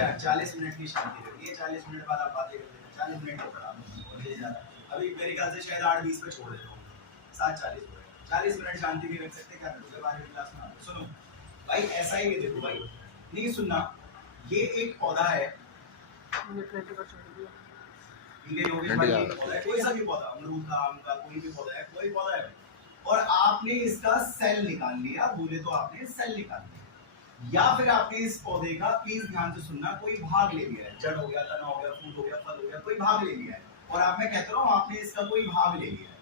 यार 40 मिनट की शांति रखिए, 40 मिनट बाद आप बातें करते हैं, 40 मिनट का पढ़ा मुझे ज़्यादा अभी मेरे ख्याल से शायद 8:20 पे छोड़ देता हूँ, 7:40 हो गए, 40 मिनट शांति भी रख सकते, क्या करोगे 12वीं क्लास में। सुनो भाई, ऐसा ही है, देखो भाई नहीं सुनना, ये एक पौधा है, ठीक है योगेश भाई, ये पौधा है, कोई सा भी पौधा, अमरूद का, आम का, कोई भी पौधा है, कोई पौधा है, और आपने इसका सेल निकाल लिया, बोले तो आपने सेल निकाल लिया, या फिर आपने इस पौधे का, प्लीज ध्यान से सुनना, कोई भाग ले लिया है, जड़ हो गया, तना हो गया, फूल हो गया, फल हो गया, कोई भाग ले लिया है, और आप, मैं कहता हूँ आपने इसका कोई भाग ले लिया है,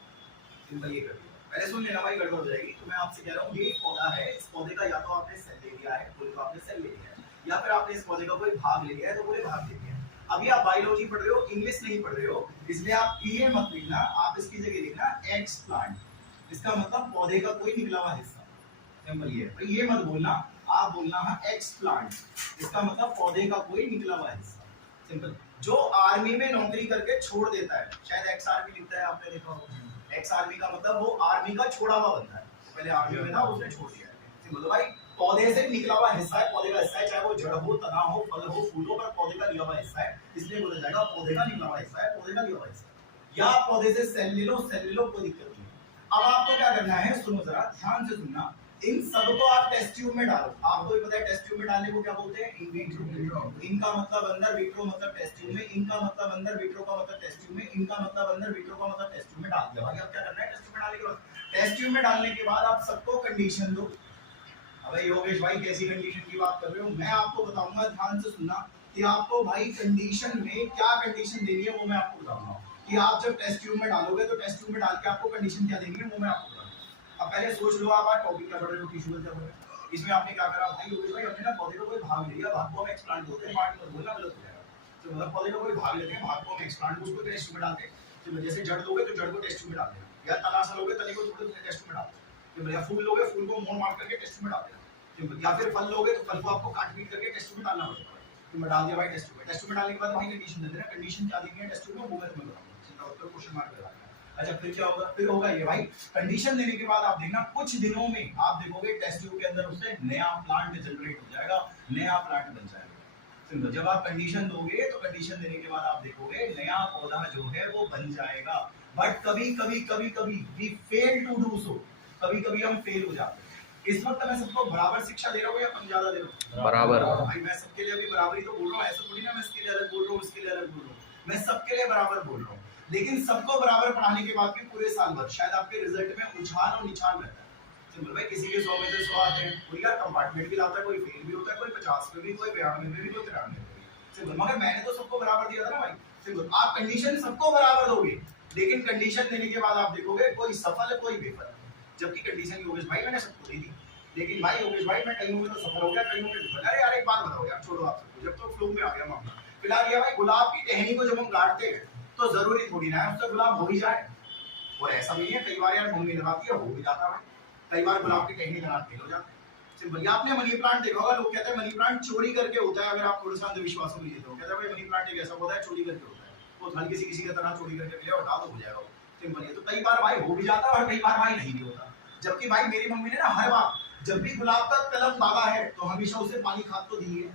सिंपल ये कर दिया। पहले सुन लेना भाई, गड़बड़ हो जाएगी, तो मैं आपसे कह रहा हूँ ये पौधा है, इस पौधे का या तो आपने सेल ले लिया है, बोले तो आपने सेल ले लिया है, या फिर आपने इस पौधे का कोई भाग ले लिया है, तो बोले भाग ले लिया है। अभी आप बायोलॉजी पढ़ रहे हो, इंग्लिश नहीं पढ़ रहे हो, इसलिए आप ये मत लिखना, आप इसकी जगह लिखना एक्स प्लांट, इसका मतलब पौधे का कोई निकला हुआ हिस्सा, सिंपल ये है, ये मत बोलना, आप बोलना है एक्स प्लांट, इसका मतलब पौधे का कोई निकला हुआ हिस्सा, सिंपल। जो आर्मी में नौकरी करके छोड़ देता है, शायद एक्स आर्मी लिखता है, आपने देखा होगा, एक्स आर्मी का मतलब वो आर्मी का छोड़ा हुआ बंदा है, पहले आर्मी में था, उसने छोड़ दिया, सिंपल। भाई पौधे से निकला हुआ हिस्सा है, पौधे का हिस्सा है, चाहे वो जड़ हो, तना हो, फल हो, फूल हो, पर पौधे का निकला हुआ हिस्सा है, इसलिए बोला जाएगा पौधे का निकला हुआ हिस्सा है, पौधे का निकला हुआ हिस्सा। या पौधे से सेल ले लो, सेल ले लो, कोई दिक्कत नहीं। अब आपको क्या करना है, सुनो जरा ध्यान से सुनना, इन सबको आप टेस्ट ट्यूब में डालो, आपको भी पता है टेस्ट ट्यूब में डालने को क्या बोलते हैं, इन विट्रो, इनका मतलब अंदर, विट्रो मतलब टेस्ट ट्यूब में, इनका मतलब अंदर, विट्रो का मतलब टेस्ट ट्यूब में, इनका मतलब अंदर, विट्रो का मतलब टेस्ट ट्यूब में डाल दिया। अब क्या करना है, टेस्ट ट्यूब में डालने के बाद, टेस्ट ट्यूब में डालने के बाद आप सबको कंडीशन दो। अबे योगेश भाई कैसी कंडीशन की बात कर रहे हो, मैं आपको बताऊंगा, ध्यान से सुनना, कि आपको भाई कंडीशन में क्या कंडीशन देनी है वो मैं आपको बताऊंगा, कि आप जब टेस्ट ट्यूब में डालोगे तो टेस्ट ट्यूब में डाल के आपको कंडीशन क्या देनी है वो मैं आपको बताऊंगा। अब पहले सोच लो, आप आज टॉपिक क्या पढ़ रहे हो, टिश्यू कल्चर पढ़ रहे हो, इसमें आपने क्या करा भाई योगेश भाई, हमने ना पौधे का कोई भाग लिया, भाग को हम एक्सप्लांट बोलते हैं, पार्ट मत बोलना, गलत हो जाएगा, तो मतलब पौधे का कोई भाग लेते हैं, भाग को हम एक्सप्लांट, उसको टेस्ट ट्यूब में डालते हैं, तो जैसे जड़ लोगे तो जड़ को टेस्ट ट्यूब में डाल देना, या तना सा लोगे, तने को थोड़ा टेस्ट ट्यूब में डाल देना, या फूल लोगे, फूल को मोड़ मार करके टेस्ट ट्यूब में डाल देना, या फिर फल लोगे तो फल को आपको काट पीट करके टेस्ट ट्यूब में डालना पड़ेगा, तो मैं डाल दिया भाई टेस्ट ट्यूब में, टेस्ट ट्यूब में डालने के बाद भाई कंडीशन दे देना, कंडीशन क्या देनी है टेस्ट ट्यूब में वो मैं तुम्हें बताऊंगा, चिंता मत करो, क्वेश्चन मार्क लगा देना। अच्छा फिर क्या होगा, फिर होगा ये भाई, कंडीशन देने के बाद आप देखना कुछ दिनों में आप देखोगे टेस्ट ट्यूब के अंदर उससे नया प्लांट जनरेट हो जाएगा, नया प्लांट बन जाएगा, सिंपल। जब आप कंडीशन दोगे तो कंडीशन देने के बाद आप देखोगे नया पौधा जो है वो बन जाएगा, बट कभी कभी कभी कभी we fail to do so, कभी कभी हम फेल हो जाते हैं। इस वक्त मैं सबको बराबर शिक्षा दे रहा हूँ या कम ज्यादा दे रहा हूँ, बराबर भाई मैं सबके लिए अभी बराबर ही तो बोल रहा हूँ, ऐसा थोड़ी ना मैं इसके लिए अलग बोल रहा हूँ, इसके लिए अलग बोल रहा हूँ, मैं सबके लिए बराबर बोल रहा हूँ, लेकिन सबको बराबर पढ़ाने के बाद भी पूरे साल भर शायद आपके रिजल्ट में उछाल और निछाल रहता है, सिंपल भाई। किसी के 100 में से 100 आते हैं, कोई यार कंपार्टमेंट भी लाता है, कोई फेल भी होता है, कोई 50 में भी, कोई 92 में भी, कोई 93 में भी, सिंपल। मगर मैंने तो सबको बराबर दिया था ना भाई, सिंपल। आप कंडीशन सबको बराबर दोगे, लेकिन कंडीशन देने के बाद आप देखोगे कोई सफल कोई विफल, जबकि कंडीशन योगेश भाई मैंने सबको दी थी, लेकिन भाई योगेश भाई मैं कहीं में तो सफल हो गया, कहीं में विफल। अरे यार एक बात बताओ यार, छोड़ो आप सबको, जब तो फ्लो में आ गया मामला। फिलहाल ये भाई गुलाब की टहनी को जब हम काटते हैं तो जरूरी थोड़ी ना है उससे गुलाब हो ही जाए, और ऐसा भी है, कई बार यार मम्मी लगाती है हो भी जाता है, कई बार गुलाब की टहनी लगा फेल हो जाते हैं, सिंपल। आपने मनी प्लांट देखा होगा, लोग कहते हैं मनी प्लांट चोरी करके होता है, अगर आप थोड़ा सा अंधविश्वासों में लेते हो, कहते हैं भाई मनी प्लांट एक ऐसा पौधा है चोरी करके होता है, वो हर किसी का तरह चोरी करके ले उठा तो हो जाएगा, सिंपल। ये तो कई बार भाई हो भी जाता है और कई बार भाई नहीं भी होता, जबकि भाई मेरी मम्मी ने ना हर बार जब भी गुलाब का कलम दागा है तो हमेशा उसे पानी खाद तो दी है,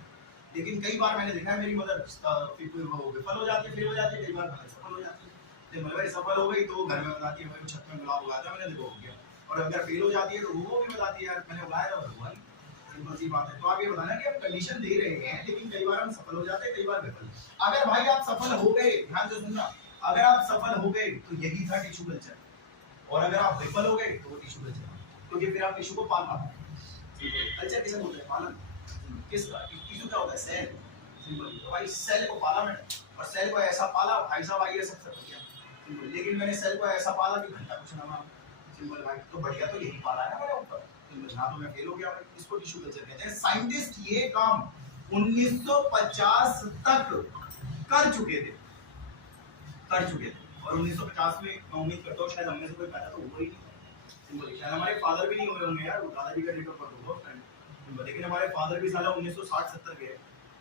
लेकिन कई बार मैंने देखा है मेरी मदर विफल हो जाती है, फेल हो जाती है, कई बार सफल हो जाती है, भाई सफल हो गई तो घर में बताती है भाई छत में गुलाब उगाया था मैंने, देखो हो गया, और अगर फेल हो जाती है तो वो भी बताती है यार मैंने उगाया था और हुआ नहीं, सिंपल सी बात है। तो आप ये बताना कि आप कंडीशन दे रहे हैं, लेकिन कई बार हम सफल हो जाते हैं, कई बार विफल। अगर भाई आप सफल हो गए, ध्यान से सुनना, अगर आप सफल हो गए तो यही था टिश्यू कल्चर, और अगर आप विफल हो गए तो टिश्यू कल्चर, क्योंकि फिर आप टिश्यू को पाल पाते हैं, कल्चर किसे बोलते हैं, पालन किसका, टिश्यू क्या होता है, सेल, सिंपल। तो भाई सेल को पाला मैंने, और सेल को ऐसा पाला भाई साहब आइए सबसे बढ़िया, सिंपल। लेकिन मैंने सेल को ऐसा पाला कि घंटा कुछ ना मांगा, सिंपल भाई। तो बढ़िया तो यही पाला है ना मेरे ऊपर, सिंपल। हाँ तो मैं फेल हो गया, इसको टिश्यू कल्चर कहते हैं। साइंटिस्ट ये काम 1950 तक कर चुके थे, और 1950 में मैं उम्मीद करता हूँ शायद हम में से कोई पैदा तो हुआ ही नहीं, सिंपल। शायद हमारे फादर भी नहीं हुए होंगे यार, दादाजी का डेट ऑफ बर्थ होगा फ्रेंड, लेकिन हमारे फादर भी साला 1960-70 के,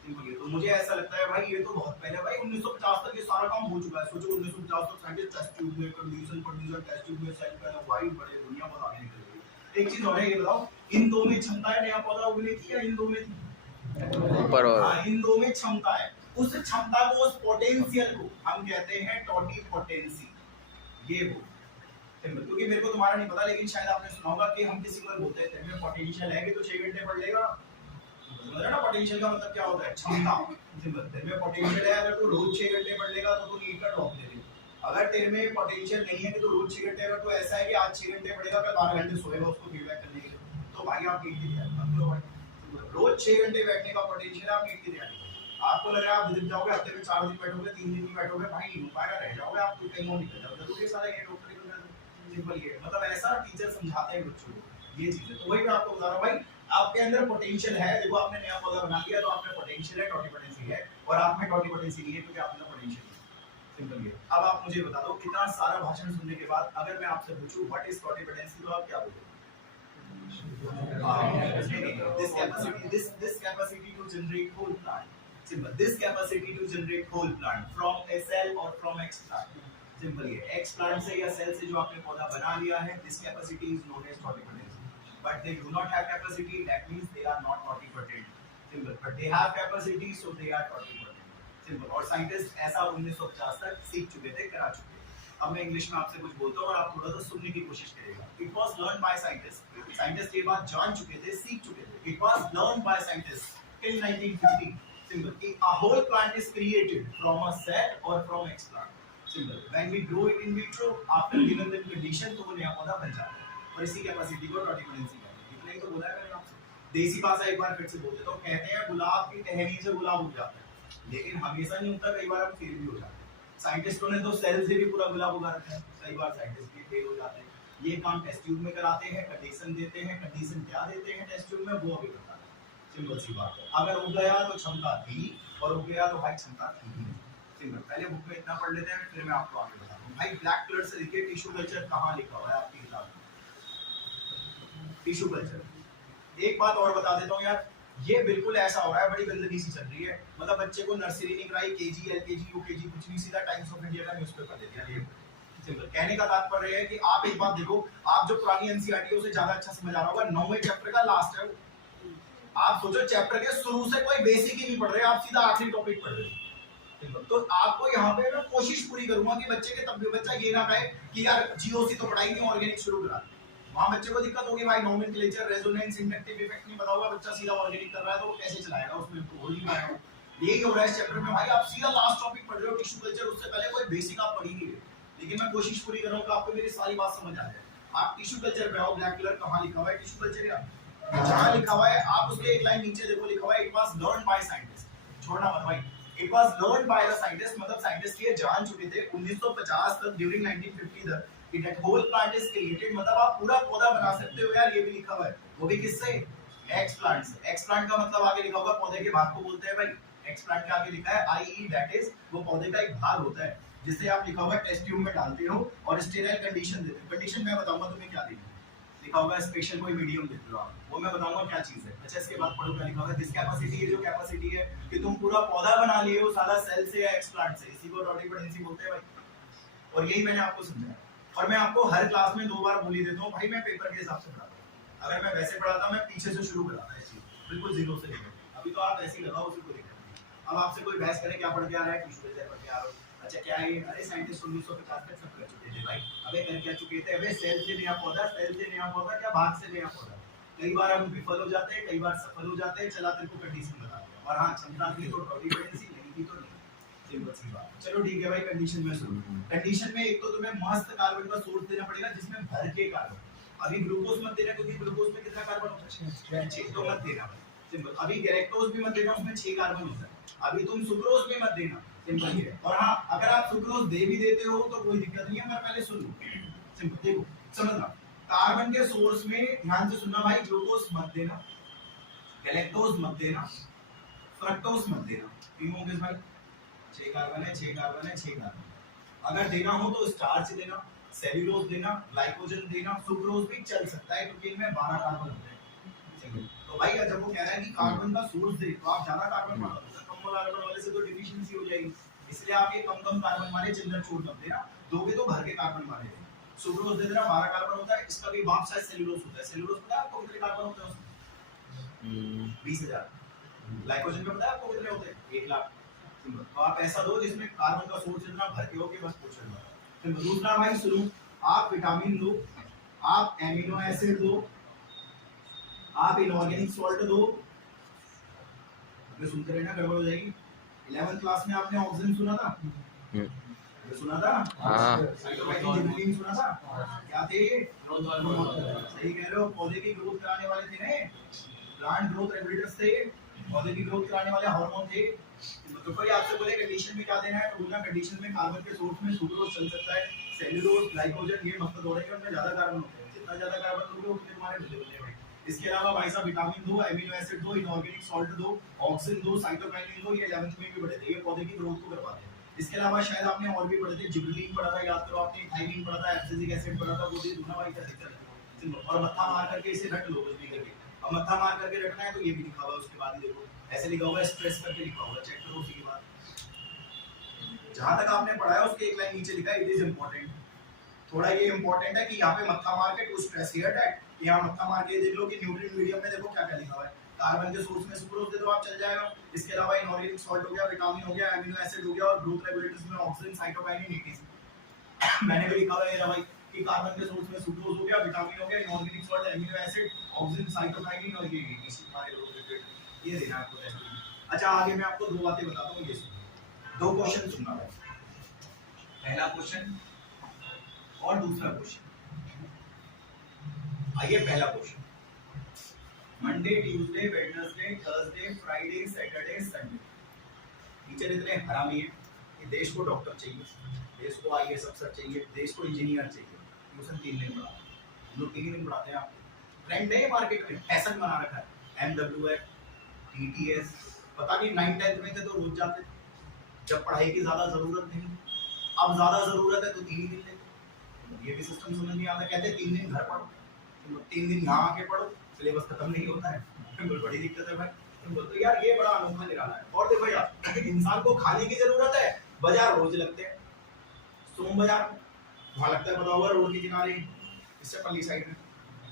सिंपल। तो मुझे ऐसा लगता है भाई ये तो बहुत पहले, भाई 1950 तक ये सारा काम हो चुका है। सोचो 1950 तक साइंटिस्ट टेस्ट ट्यूब में, कंडीशन प्रोड्यूसर टेस्ट ट्यूब में, सेल पैदा वाई बड़े दुनिया पर आगे निकल गई। एक चीज और है, ये बताओ इन दो में क्षमता है नया पौधा उगने की या इन दो में थी, ऊपर और हाँ, इन दो में क्षमता है। उस क्षमता को, उस पोटेंशियल को हम कहते हैं टोटिपोटेंसी। ये वो सिंपल, क्योंकि मेरे को तुम्हारा नहीं पता, लेकिन शायद आपने सुना होगा कि हम किसी को बोलते हैं तेरे में पोटेंशियल है कि तो 6 घंटे पढ़ लेगा। समझ रहे हो ना पोटेंशियल का मतलब क्या होता है? क्षमता। सिंपल, तेरे में पोटेंशियल है, अगर तू रोज 6 घंटे पढ़ लेगा तो तू नीट का ड्रॉप ले लेगा। अगर तेरे में पोटेंशियल नहीं है कि तू रोज 6 घंटे, अगर तू ऐसा है कि आज 6 घंटे पढ़ेगा कल 12 घंटे सोएगा उसको फीडबैक करने के लिए, तो भाई आप नीट की तैयारी मत करो भाई। रोज 6 घंटे बैठने का पोटेंशियल है, आप नीट की तैयारी करो। आपको लग रहा है आप दिन जाओगे, हफ्ते में 4 दिन बैठोगे, 3 दिन नहीं बैठोगे, भाई नहीं हो पाएगा, रह जाओगे आप, कहीं और निकल जाओगे। जरूरी सारा ये डॉक्टर सिंपल ये, मतलब ऐसा टीचर समझाते हैं बच्चों को, ये चीज है। तो वही मैं आपको बता रहा हूँ भाई, आपके अंदर पोटेंशियल है। देखो आपने नया पौधा बना लिया तो आप में पोटेंशियल है, टोटिपोटेंसी है, और आप में टोटिपोटेंसी नहीं है क्योंकि आप में पोटेंशियल है। सिंपल ये। अब आप मुझे बता दो, इतना सारा भाषण सुनने के बाद अगर मैं आपसे पूछूं व्हाट इज टोटिपोटेंसी, तो आप क्या बोलोगे? This capacity to generate whole plant. Simple. This capacity to generate whole plant from a cell or from X plant. Simple ये. X plant से या cell से जो आपने पौधा बना लिया है, this capacity is known as totipotency. But they do not have capacity. That means they are not totipotent. Simple. But they have capacity, so they are totipotent. Simple. और साइंटिस्ट ऐसा 1950 तक सीख चुके थे, करा चुके थे। अब मैं इंग्लिश में आपसे कुछ बोलता हूँ और आप थोड़ा सा सुनने की कोशिश करिएगा। It was learned by scientists. Scientist ये बात जान चुके थे, सीख चुके थे। It was learned by scientists till 1950. Simple. A whole plant is created from a cell or from X plant. Simple. When we grow it in vitro, after given the condition, तो वो नया पौधा बन जाता है। और इसी कैपेसिटी को टोटिपोटेंसी कहते हैं। इतना ही तो बोला है मैंने आपसे। देसी भाषा एक बार फिर से बोल देता हूँ। कहते हैं गुलाब की टहनी से गुलाब उग जाता है, लेकिन हमेशा नहीं होता, कई बार हम फेल भी हो जाते हैं। साइंटिस्टों ने तो सेल से भी पूरा गुलाब उगा रखा है, कई बार साइंटिस्ट भी फेल हो जाते हैं। ये काम टेस्ट ट्यूब में कराते हैं, कंडीशन देते हैं, कंडीशन क्या देते हैं टेस्ट ट्यूब में वो अभी बताते हैं। सिंपल सी बात है, अगर उग गया तो क्षमता थी, और उग गया तो भाई क्षमता थी ही। सिंपल, पहले बुक में इतना पढ़ लेते हैं, फिर मैं आपको आगे बताता हूँ। भाई ब्लैक कलर से लिखिए टिश्यू कल्चर कहाँ लिखा हुआ है आपकी किताब में? Tissue culture. एक बात और बता देता हूँ यार, ये बिल्कुल ऐसा हो रहा है, बड़ी गंदगी सी चल रही है। मतलब बच्चे को नर्सरी नहीं कराई, केजी, एलकेजी, यूकेजी कुछ नहीं, सीधा टाइम्स ऑफ इंडिया का न्यूज़पेपर दे दिया। ये सिंपल कहने का तात्पर्य है कि आप एक बात देखो, आप जो पुरानी एनसीईआरटी है उसे ज्यादा अच्छा समझ आ रहा होगा, 9वें चैप्टर का लास्ट है वो। आप सोचो चैप्टर के शुरू से कोई बेसिक ही नहीं पढ़ रहे, आप सीधा आखिरी टॉपिक पढ़ रहे हो। तो आपको यहाँ पे मैं कोशिश पूरी करूंगा कि बच्चे के, तब भी बच्चा ये ना कहे कि यार जीओसी तो पढ़ाई नहीं, ऑर्गेनिक शुरू करा। वहां बच्चे को दिक्कत होगी भाई, नोमेनक्लेचर, रेजोनेंस, इंडक्टिव इफेक्ट नहीं पता होगा, बच्चा सीधा ऑर्गेनिक कर रहा है तो वो कैसे चलाएगा, उसमें तो हो नहीं पाएगा। यही हो रहा है इस चैप्टर में भाई, आप सीधा लास्ट टॉपिक पढ़ रहे हो टिश्यू कल्चर, उससे पहले कोई बेसिक आप पढ़ ही नहीं रहे। लेकिन मैं कोशिश पूरी करूंगा आपको मेरी सारी बात समझ आ जाए। आप टिश्यू कल्चर पे आओ, ब्लैक कलर कहाँ लिखा हुआ है टिश्यू कल्चर, या जहाँ लिखा हुआ है आप उसके एक लाइन नीचे देखो, लिखा हुआ है it was learned by scientist. छोड़ना मत भाई, it was learned by the scientist, मतलब साइंटिस्ट ये जान चुके थे 1950 तक, ड्यूरिंग 1950 तक कि that whole plant is created, मतलब आप पूरा पौधा बना सकते हो यार। ये भी लिखा हुआ है, वो भी किससे? एक्स प्लांट से। एक्स प्लांट का मतलब आगे लिखा होगा पौधे के भाग को बोलते हैं भाई। एक्स प्लांट के आगे लिखा है आई, दैट इज वो पौधे का एक भाग होता है जिसे आप लिखा हुआ टेस्ट ट्यूब में डालते हो और स्टेराइल कंडीशन देते हो। कंडीशन मैं बताऊंगा तुम्हें क्या देना है, लिखा होगा स्पेशल कोई मीडियम देते हो आप, वो मैं बताऊंगा क्या चीज है। अच्छा इसके बाद पढ़ो क्या लिखा होगा, दिस कैपेसिटी, ये जो कैपेसिटी है कि तुम पूरा पौधा बना लिए हो सारा सेल से या एक्स प्लांट से, इसी को टोटिपोटेंसी बोलते हैं भाई। और यही मैंने आपको समझाया, और मैं आपको हर क्लास में 2 बार बोल ही देता हूँ भाई, मैं पेपर के हिसाब से पढ़ाता हूँ। अगर मैं वैसे पढ़ाता मैं पीछे से शुरू कराता है चीज, बिल्कुल जीरो से लेकर। अभी तो आप ऐसे ही लगाओ, उसी को दिक्कत नहीं। अब आपसे कोई बहस करे क्या पढ़ के आ रहा है, टिश्यू कल्चर पढ़ के आ रहा हो, अच्छा क्या है, अरे साइंटिस्ट 1950 तक सब कर चुके थे भाई। अबे कर क्या चुके थे, अबे सेल से नया पौधा, सेल से नया पौधा क्या भाग से नया पौधा। कई बार हम विफल हो जाते हैं, कई बार सफल हो जाते हैं, चला तेरे को कंडीशन बता दिया। और हाँ क्षमता थी तो टोटिपोटेंसी, नहीं थी तो नहीं, सिंपल सी बात। चलो ठीक है भाई, कंडीशन में सुनो। कंडीशन में एक तो तुम्हें मस्त कार्बन का सोर्स देना पड़ेगा जिसमें भर के कार्बन। अभी ग्लूकोज मत देना क्योंकि ग्लूकोज में कितना कार्बन होता है, 6 तो मत देना सिंपल। अभी गैलेक्टोज भी मत देना, उसमें 6 कार्बन होता है। अभी तुम सुक्रोज भी मत देना, सिंपल ये है। और हाँ अगर आप सुक्रोज दे भी देते हो तो कोई दिक्कत नहीं है, मैं पहले सुन लो सिंपल, देखो समझना। कार्बन के सोर्स में ध्यान से सुनना भाई, ग्लूकोज मत देना, गैलेक्टोज मत देना, फ्रक्टोज मत देना। तीनों के भाई 6 कार्बन है, 6 कार्बन है, 6 कार्बन। अगर देना हो तो स्टार्च देना, सेल्यूलोज देना, ग्लाइकोजन देना, सुक्रोज भी चल सकता है क्योंकि इनमें 12 कार्बन होते हैं। तो भाई जब वो कह रहा है कि कार्बन का सोर्स दे तो आप ज्यादा कार्बन वाला, कम कार्बन वाले से तो डिफिशिएंसी हो जाएगी, इसलिए आप ये कम कार्बन वाले चिल्लर छोड़ मत देना, दोगे तो भर के कार्बन वाले देना। सुक्रोज दे देना, 12 कार्बन होता है, इसका भी बाप शायद सेल्यूलोज होता है। सेल्यूलोज पता है आपको कितने कार्बन होते हैं उसमें? 20,000। ग्लाइकोजन में पता है आपको कितने होते हैं? 1 लाख। तो आप ऐसा दो जिसमें कार्बन का सोर्स इतना भर के हो कि बस पूछो मत। दूसरा भाई शुरू, आप विटामिन दो, आप एमिनो एसिड दो, आप इनऑर्गेनिक सॉल्ट दो। सुनते रहना, गड़बड़ हो जाएगी। 11th क्लास में आपने ऑक्सीजन सुना था? सुना था? साइटोकाइनेसिस सुना था? क्या थे ये? सही कह रहे हो, पौधे की ग्रोथ कराने वाले थे ना, प्लांट ग्रोथ रेगुलेटर्स थे, पौधे की ग्रोथ कराने वाले हार्मोन थे। तो कोई आपसे बोले कंडीशन में क्या देना है, तो बोलना कंडीशन में कार्बन के सोर्स में सुक्रोज चल सकता है, सेल्यूलोज, ग्लाइकोजन, ये मत दौड़ेंगे, उनमें ज्यादा कार्बन होते हैं। जितना ज्यादा कार्बन लोगे उतने तुम्हारे मिले मिले भाई। इसके अलावा भाई साहब विटामिन दो, एमिनो एसिड दो, इनऑर्गेनिक सॉल्ट दो, ऑक्सीजन दो, साइटोकाइनेसिस दो, ये 11th में भी पढ़े थे, ये पौधे की ग्रोथ को करवाते हैं। इसके अलावा शायद आपने और भी पढ़े थे, जिबरेलिन पढ़ा था, याद करो आपने, थायमिन पढ़ा था, एब्सिसिक एसिड पढ़ा था, वो भी दूना भाई का जिक्र है। और मत्था मार करके इसे रट लो कुछ भी करके। अब मत्था मार करके रटना है तो ये भी लिखा हुआ है, उसके बाद ही देखो ऐसे लिखा हुआ है, स्ट्रेस करके लिखा हुआ है, चेक करो उसी के बाद। जहां तक आपने पढ़ा है उसके एक लाइन नीचे लिखा है, इट इज इंपॉर्टेंट। थोड़ा ये इंपॉर्टेंट है कि यहाँ पे मत्था मार के टू स्ट्रेस हियर दैट, यहाँ मत्था मार के देख लो कि न्यूट्रिएंट मीडियम में देखो क्या क्या लिखा हुआ है। कार्बन के सोर्स में सुक्रोज दे दो, आप चल जाएगा। इसके अलावा इनऑर्गेनिक सॉल्ट हो गया, विटामिन हो गया, एमिनो एसिड हो गया, और ग्रोथ रेगुलेटर्स में ऑक्सीजन, साइटोकाइनिन, एटीसी। मैंने भी लिखा हुआ है भाई कि कार्बन के सोर्स में सुक्रोज हो गया, विटामिन हो गया, inorganic salt, amino acid, oxygen, cytokinin, और ये एटीसी हमारे ग्रोथ रेगुलेटर, ये देना आपको टेस्ट में। अच्छा आगे मैं आपको दो बातें बताता हूं, ये सुनो, दो क्वेश्चन सुनना है, पहला क्वेश्चन और दूसरा क्वेश्चन। आइए पहला question, Monday, Tuesday, Wednesday, Thursday, Friday, Saturday, Sunday. Teacher इतने हरामी हैं कि देश को डॉक्टर चाहिए, देश को आईएएस अफसर चाहिए, देश को इंजीनियर चाहिए, ट्यूशन 3 दिन पढ़ाते हैं, लोग 3 दिन पढ़ाते हैं। आपको ट्रेंड है मार्केट में, फैशन बना रखा है। एमडब्ल्यूएफ, टीटीएस, पता नहीं 9th-10th में थे तो रोज जाते थे, जब पढ़ाई की ज्यादा जरूरत नहीं, अब ज्यादा जरूरत है तो 3 दिन लेते। ये भी सिस्टम समझ नहीं आता। कहते 3 दिन घर पढ़ो, 3 दिन यहाँ आके पढ़ो, सिलेबस खत्म नहीं होता है, बड़ी दिक्कत है भाई। तो यार ये बड़ा अनोखा निराला है। और देखो यार, इंसान को खाने की जरूरत है, बाजार रोज लगते हैं। सोम बाजार वहां लगता है, पता होगा, रोड के किनारे, इससे पल्ली साइड में।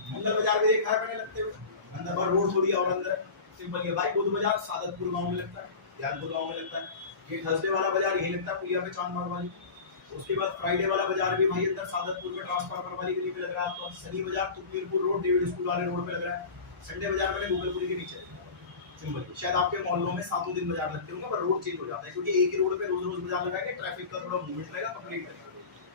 मंगल बाजार भी देखा है मैंने लगते हुए, अंदर पर रोड थोड़ी और अंदर सिंपल है भाई। बुध बाजार सादतपुर गांव में लगता है, ध्यानपुर गांव में लगता है। ये थर्सडे वाला बाजार यही लगता है, पुलिया पे चांद मार वाली। उसके बाद फ्राइडे वाला बाजार भी भाई अंदर सादतपुर में ट्रांसफार्मर वाली गली पे लग रहा है आपको। शनि बाजार तुकमीरपुर रोड, डेविड स्कूल वाले रोड पे लग रहा है। संडे बाजार मैंने गूगलपुरी के नीचे सिंपल। शायद आपके मोहल्लों में 7 दिन बाजार लगते होंगे, पर रोड चेंज हो जाता है, क्योंकि एक ही रोड पे रोज रोज बाजार लगाएंगे, ट्रैफिक का थोड़ा मूवमेंट रहेगा, कंप्लीट रहेगा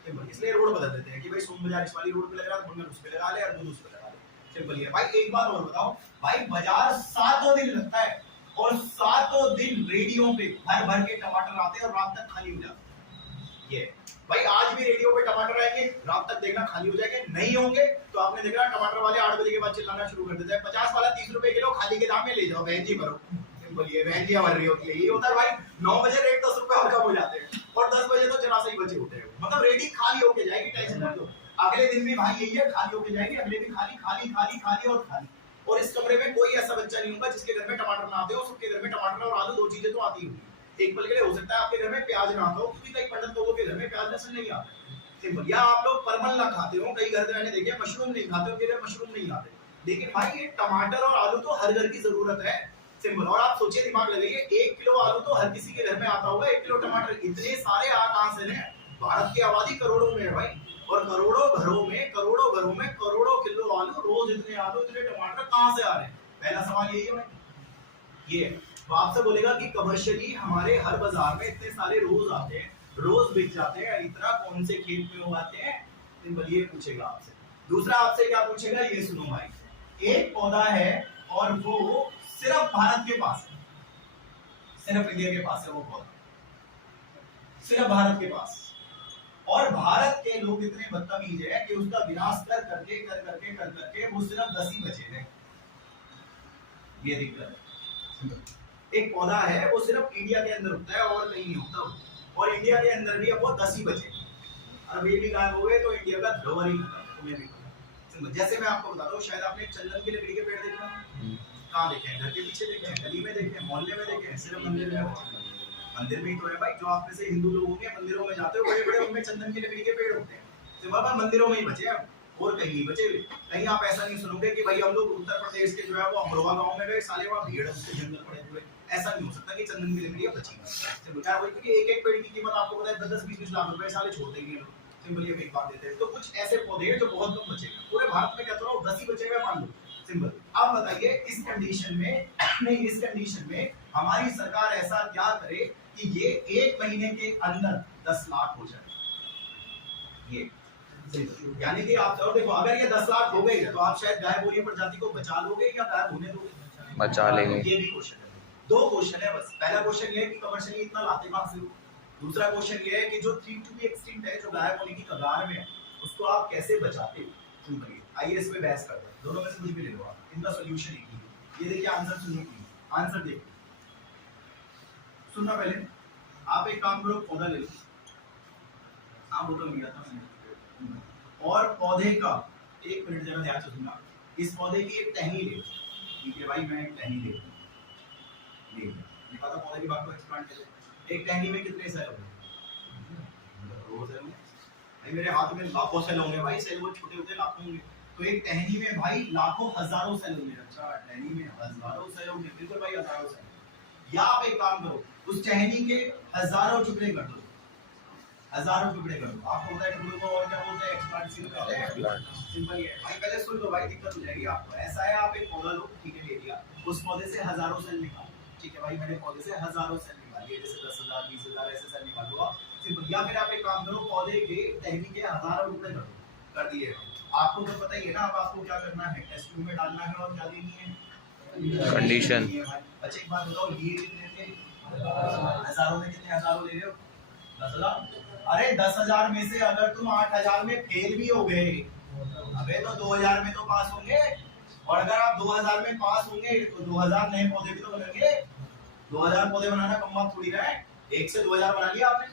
सिंपल। इसलिए रोड बदल देते हैं कि भाई सोम बाजार इस वाली रोड पे लग रहा है, मंगल उस पे लगा ले, और बुध उस पे लगा ले, सिंपल है भाई। एक बात और बताओ भाई, बाजार 7 दिन लगता है, और 7 दिन रेडियो पे भर भर के टमाटर आते हैं और रात तक खाली हो जाते हैं। ये भाई आज भी रेडियो पे टमाटर आएंगे, रात तक देखना खाली हो जाएंगे। नहीं होंगे तो आपने देखा टमाटर वाले 8 बजे के बाद चिल्लाना शुरू कर देते हैं, 50 वाला 30 रुपए किलो, खाली के दाम में ले जाओ, बहन जी भरो। सिंपल ये बहन जी भर रही होती है, ये होता है भाई। 9 बजे रेट 10 रुपए और कम हो जाते हैं, और 10 बजे तो जरा से ही बचे होते हैं। मतलब रेडी खाली होके जाएगी, टेंशन मत लो। अगले दिन भी भाई यही है, खाली होके जाएगी, अगले दिन खाली खाली खाली खाली और खाली। और इस कमरे में कोई ऐसा बच्चा नहीं होगा जिसके घर में टमाटर ना आते हो। सबके घर में टमाटर और आलू, दो चीजें तो आती होंगी। एक पल के लिए हो सकता है आपके घर में प्याज ना आता हो, क्योंकि कई पंडित लोगों के घर में प्याज लहसुन नहीं आता। सिंपल। या आप लोग परमल ना खाते हो, कई घर मैंने देखे मशरूम नहीं खाते हो, किधर मशरूम नहीं आते। लेकिन भाई ये टमाटर और आलू तो हर घर की जरूरत है। सिंपल। और आप सोचिए, दिमाग लगाइए, 1 किलो आलू तो हर किसी के घर में आता होगा, 1 किलो टमाटर, इतने सारे आ कहां से हैं? भारत की आबादी करोड़ों में है भाई, और करोड़ों घरों में करोड़ों किलो आलू, रोज इतने आलू इतने टमाटर कहां से आ रहे हैं? पहला सवाल यही है भाई। ये तो आपसे बोलेगा कि कमर्शियली हमारे हर बाजार में इतने सारे रोज आते हैं, रोज बिक जाते हैं, इतना कौन से खेत में उगाते हैं? सिंपल ये पूछेगा आपसे। दूसरा आपसे क्या पूछेगा, ये सुनो भाई, एक पौधा है और वो सिर्फ भारत के पास है, सिर्फ इंडिया के पास है वो पौधा, सिर्फ भारत के पास। और भारत के लोग इतने बदतमीज है कि उसका विनाश कर करके वो सिर्फ 10 ही बचे थे। ये दिक्कत है। एक पौधा है वो सिर्फ इंडिया के अंदर होता है और कहीं नहीं होता, और इंडिया के अंदर भी अब वो 10 ही बचे। अब ये भी गायब हो गए तो इंडिया का धरोहर ही खत्म। तुम्हें भी जैसे मैं आपको बताता हूँ, शायद आपने चंदन की लकड़ी के पेड़ देखे हैं, कहाँ देखे हैं? घर के पीछे देखे हैं, गली में देखे हैं, मोहल्ले में देखे हैं, सिर्फ मंदिर में बचे। मंदिर में ही तो है भाई, जो आप में से हिंदू लोग होंगे मंदिरों में जाते हो, बड़े बड़े उनमें चंदन की लकड़ी के पेड़ होते हैं, सिर्फ मंदिरों में ही बचे हैं, और कहीं नहीं बचे। कहीं आप ऐसा नहीं सुनोगे कि भाई हम लोग उत्तर प्रदेश के जो है वो अमरोहा गांव में गए, साले वहां भीड़ उसके जंगल पड़े हुए, ऐसा नहीं हो सकता कि चंदन की लकड़ी बची सिंपल क्या वही, क्योंकि एक एक पेड़ की कीमत आपको पता है 10-10 20-20 लाख रुपए साले छोड़ते ही नहीं लोग सिंपल, ये फेक बात देते हैं। तो कुछ ऐसे पौधे हैं जो बहुत कम बचे हैं पूरे भारत में, कहता हूं 10 ही बचे हुए मान लो सिंपल। अब बताइए इस कंडीशन में नहीं, इस कंडीशन में हमारी सरकार ऐसा क्या करे कि ये 1 महीने के अंदर 10 लाख हो जाए। ये यानी कि आप और देखो अगर ये 10 लाख हो गए तो आप शायद गायब हो रही प्रजाति को बचा लोगे या गायब होने दोगे? बचा लेंगे। ये भी क्वेश्चन है, 2 क्वेश्चन है बस। पहला क्वेश्चन ये है कि कमर्शियली इतना लाते कहां से हो, दूसरा क्वेश्चन ये है कि जो थ्री टू बी एक्सटिंक्ट है, जो गायब होने की कगार में है, उसको आप कैसे बचाते हो। आइए इस पे बहस करते हैं, दोनों में से कुछ भी ले लो आप, इनका सॉल्यूशन एक ही है। ये देखिए आंसर सुनिए, आंसर देखिए, सुनना पहले। आप एक काम करो, पौधा ले लो, आप बोतल लिया था मैंने, और पौधे का 1 मिनट जरा ध्यान से सुनना, इस पौधे की एक टहनी ले, ठीक है भाई, मैं एक टहनी ले पता पौधे की बात को एक्सप्लेन कर। एक टहनी में कितने सेल होंगे? 2 सेल होंगे भाई, मेरे हाथ में लाखों सेल होंगे भाई, सेल वो छोटे होते लाखों होंगे, तो एक टहनी में भाई लाखों हजारों सेल होंगे। अच्छा, टहनी में हजारों सेल होंगे, बिल्कुल भाई हजारों सेल। या आप एक काम करो, उस टहनी के हजारों टुकड़े कर दो, हजारों टुकड़े कर दो। आपको पता है टुकड़ों को और क्या बोलते हैं? एक्सप्लांट। सिंपल है भाई, पहले सुन लो भाई, दिक्कत हो जाएगी आपको। ऐसा है, आप एक पौधा लो, ठीक है, ले लिया, उस पौधे से हजारों सेल निकालो, ठीक है भाई, मैंने पौधे से हजारों सेल निकालिए, जैसे 10,000 20,000 ऐसे सेल निकाल दो आप सिंपल। या फिर आप एक काम करो, पौधे के टहनी के हजारों टुकड़े कर दिए। आपको तो पता ही है ना, अब आपको क्या करना है, टेस्ट ट्यूब में डालना है और क्या देनी है, कंडीशन। अच्छा एक बात बताओ, ये कितने थे? हजारों में कितने हजारों ले रहे हो? 10,000। अरे 10,000 में से अगर तुम 8,000 में फेल भी हो गए, अबे तो 2,000 में तो पास होंगे, और अगर आप 2,000 में पास होंगे तो 2,000 नए पौधे भी तो बनेंगे। 2,000 पौधे बनाना कम बात थोड़ी है, 1 से 2,000 बना लिया आपने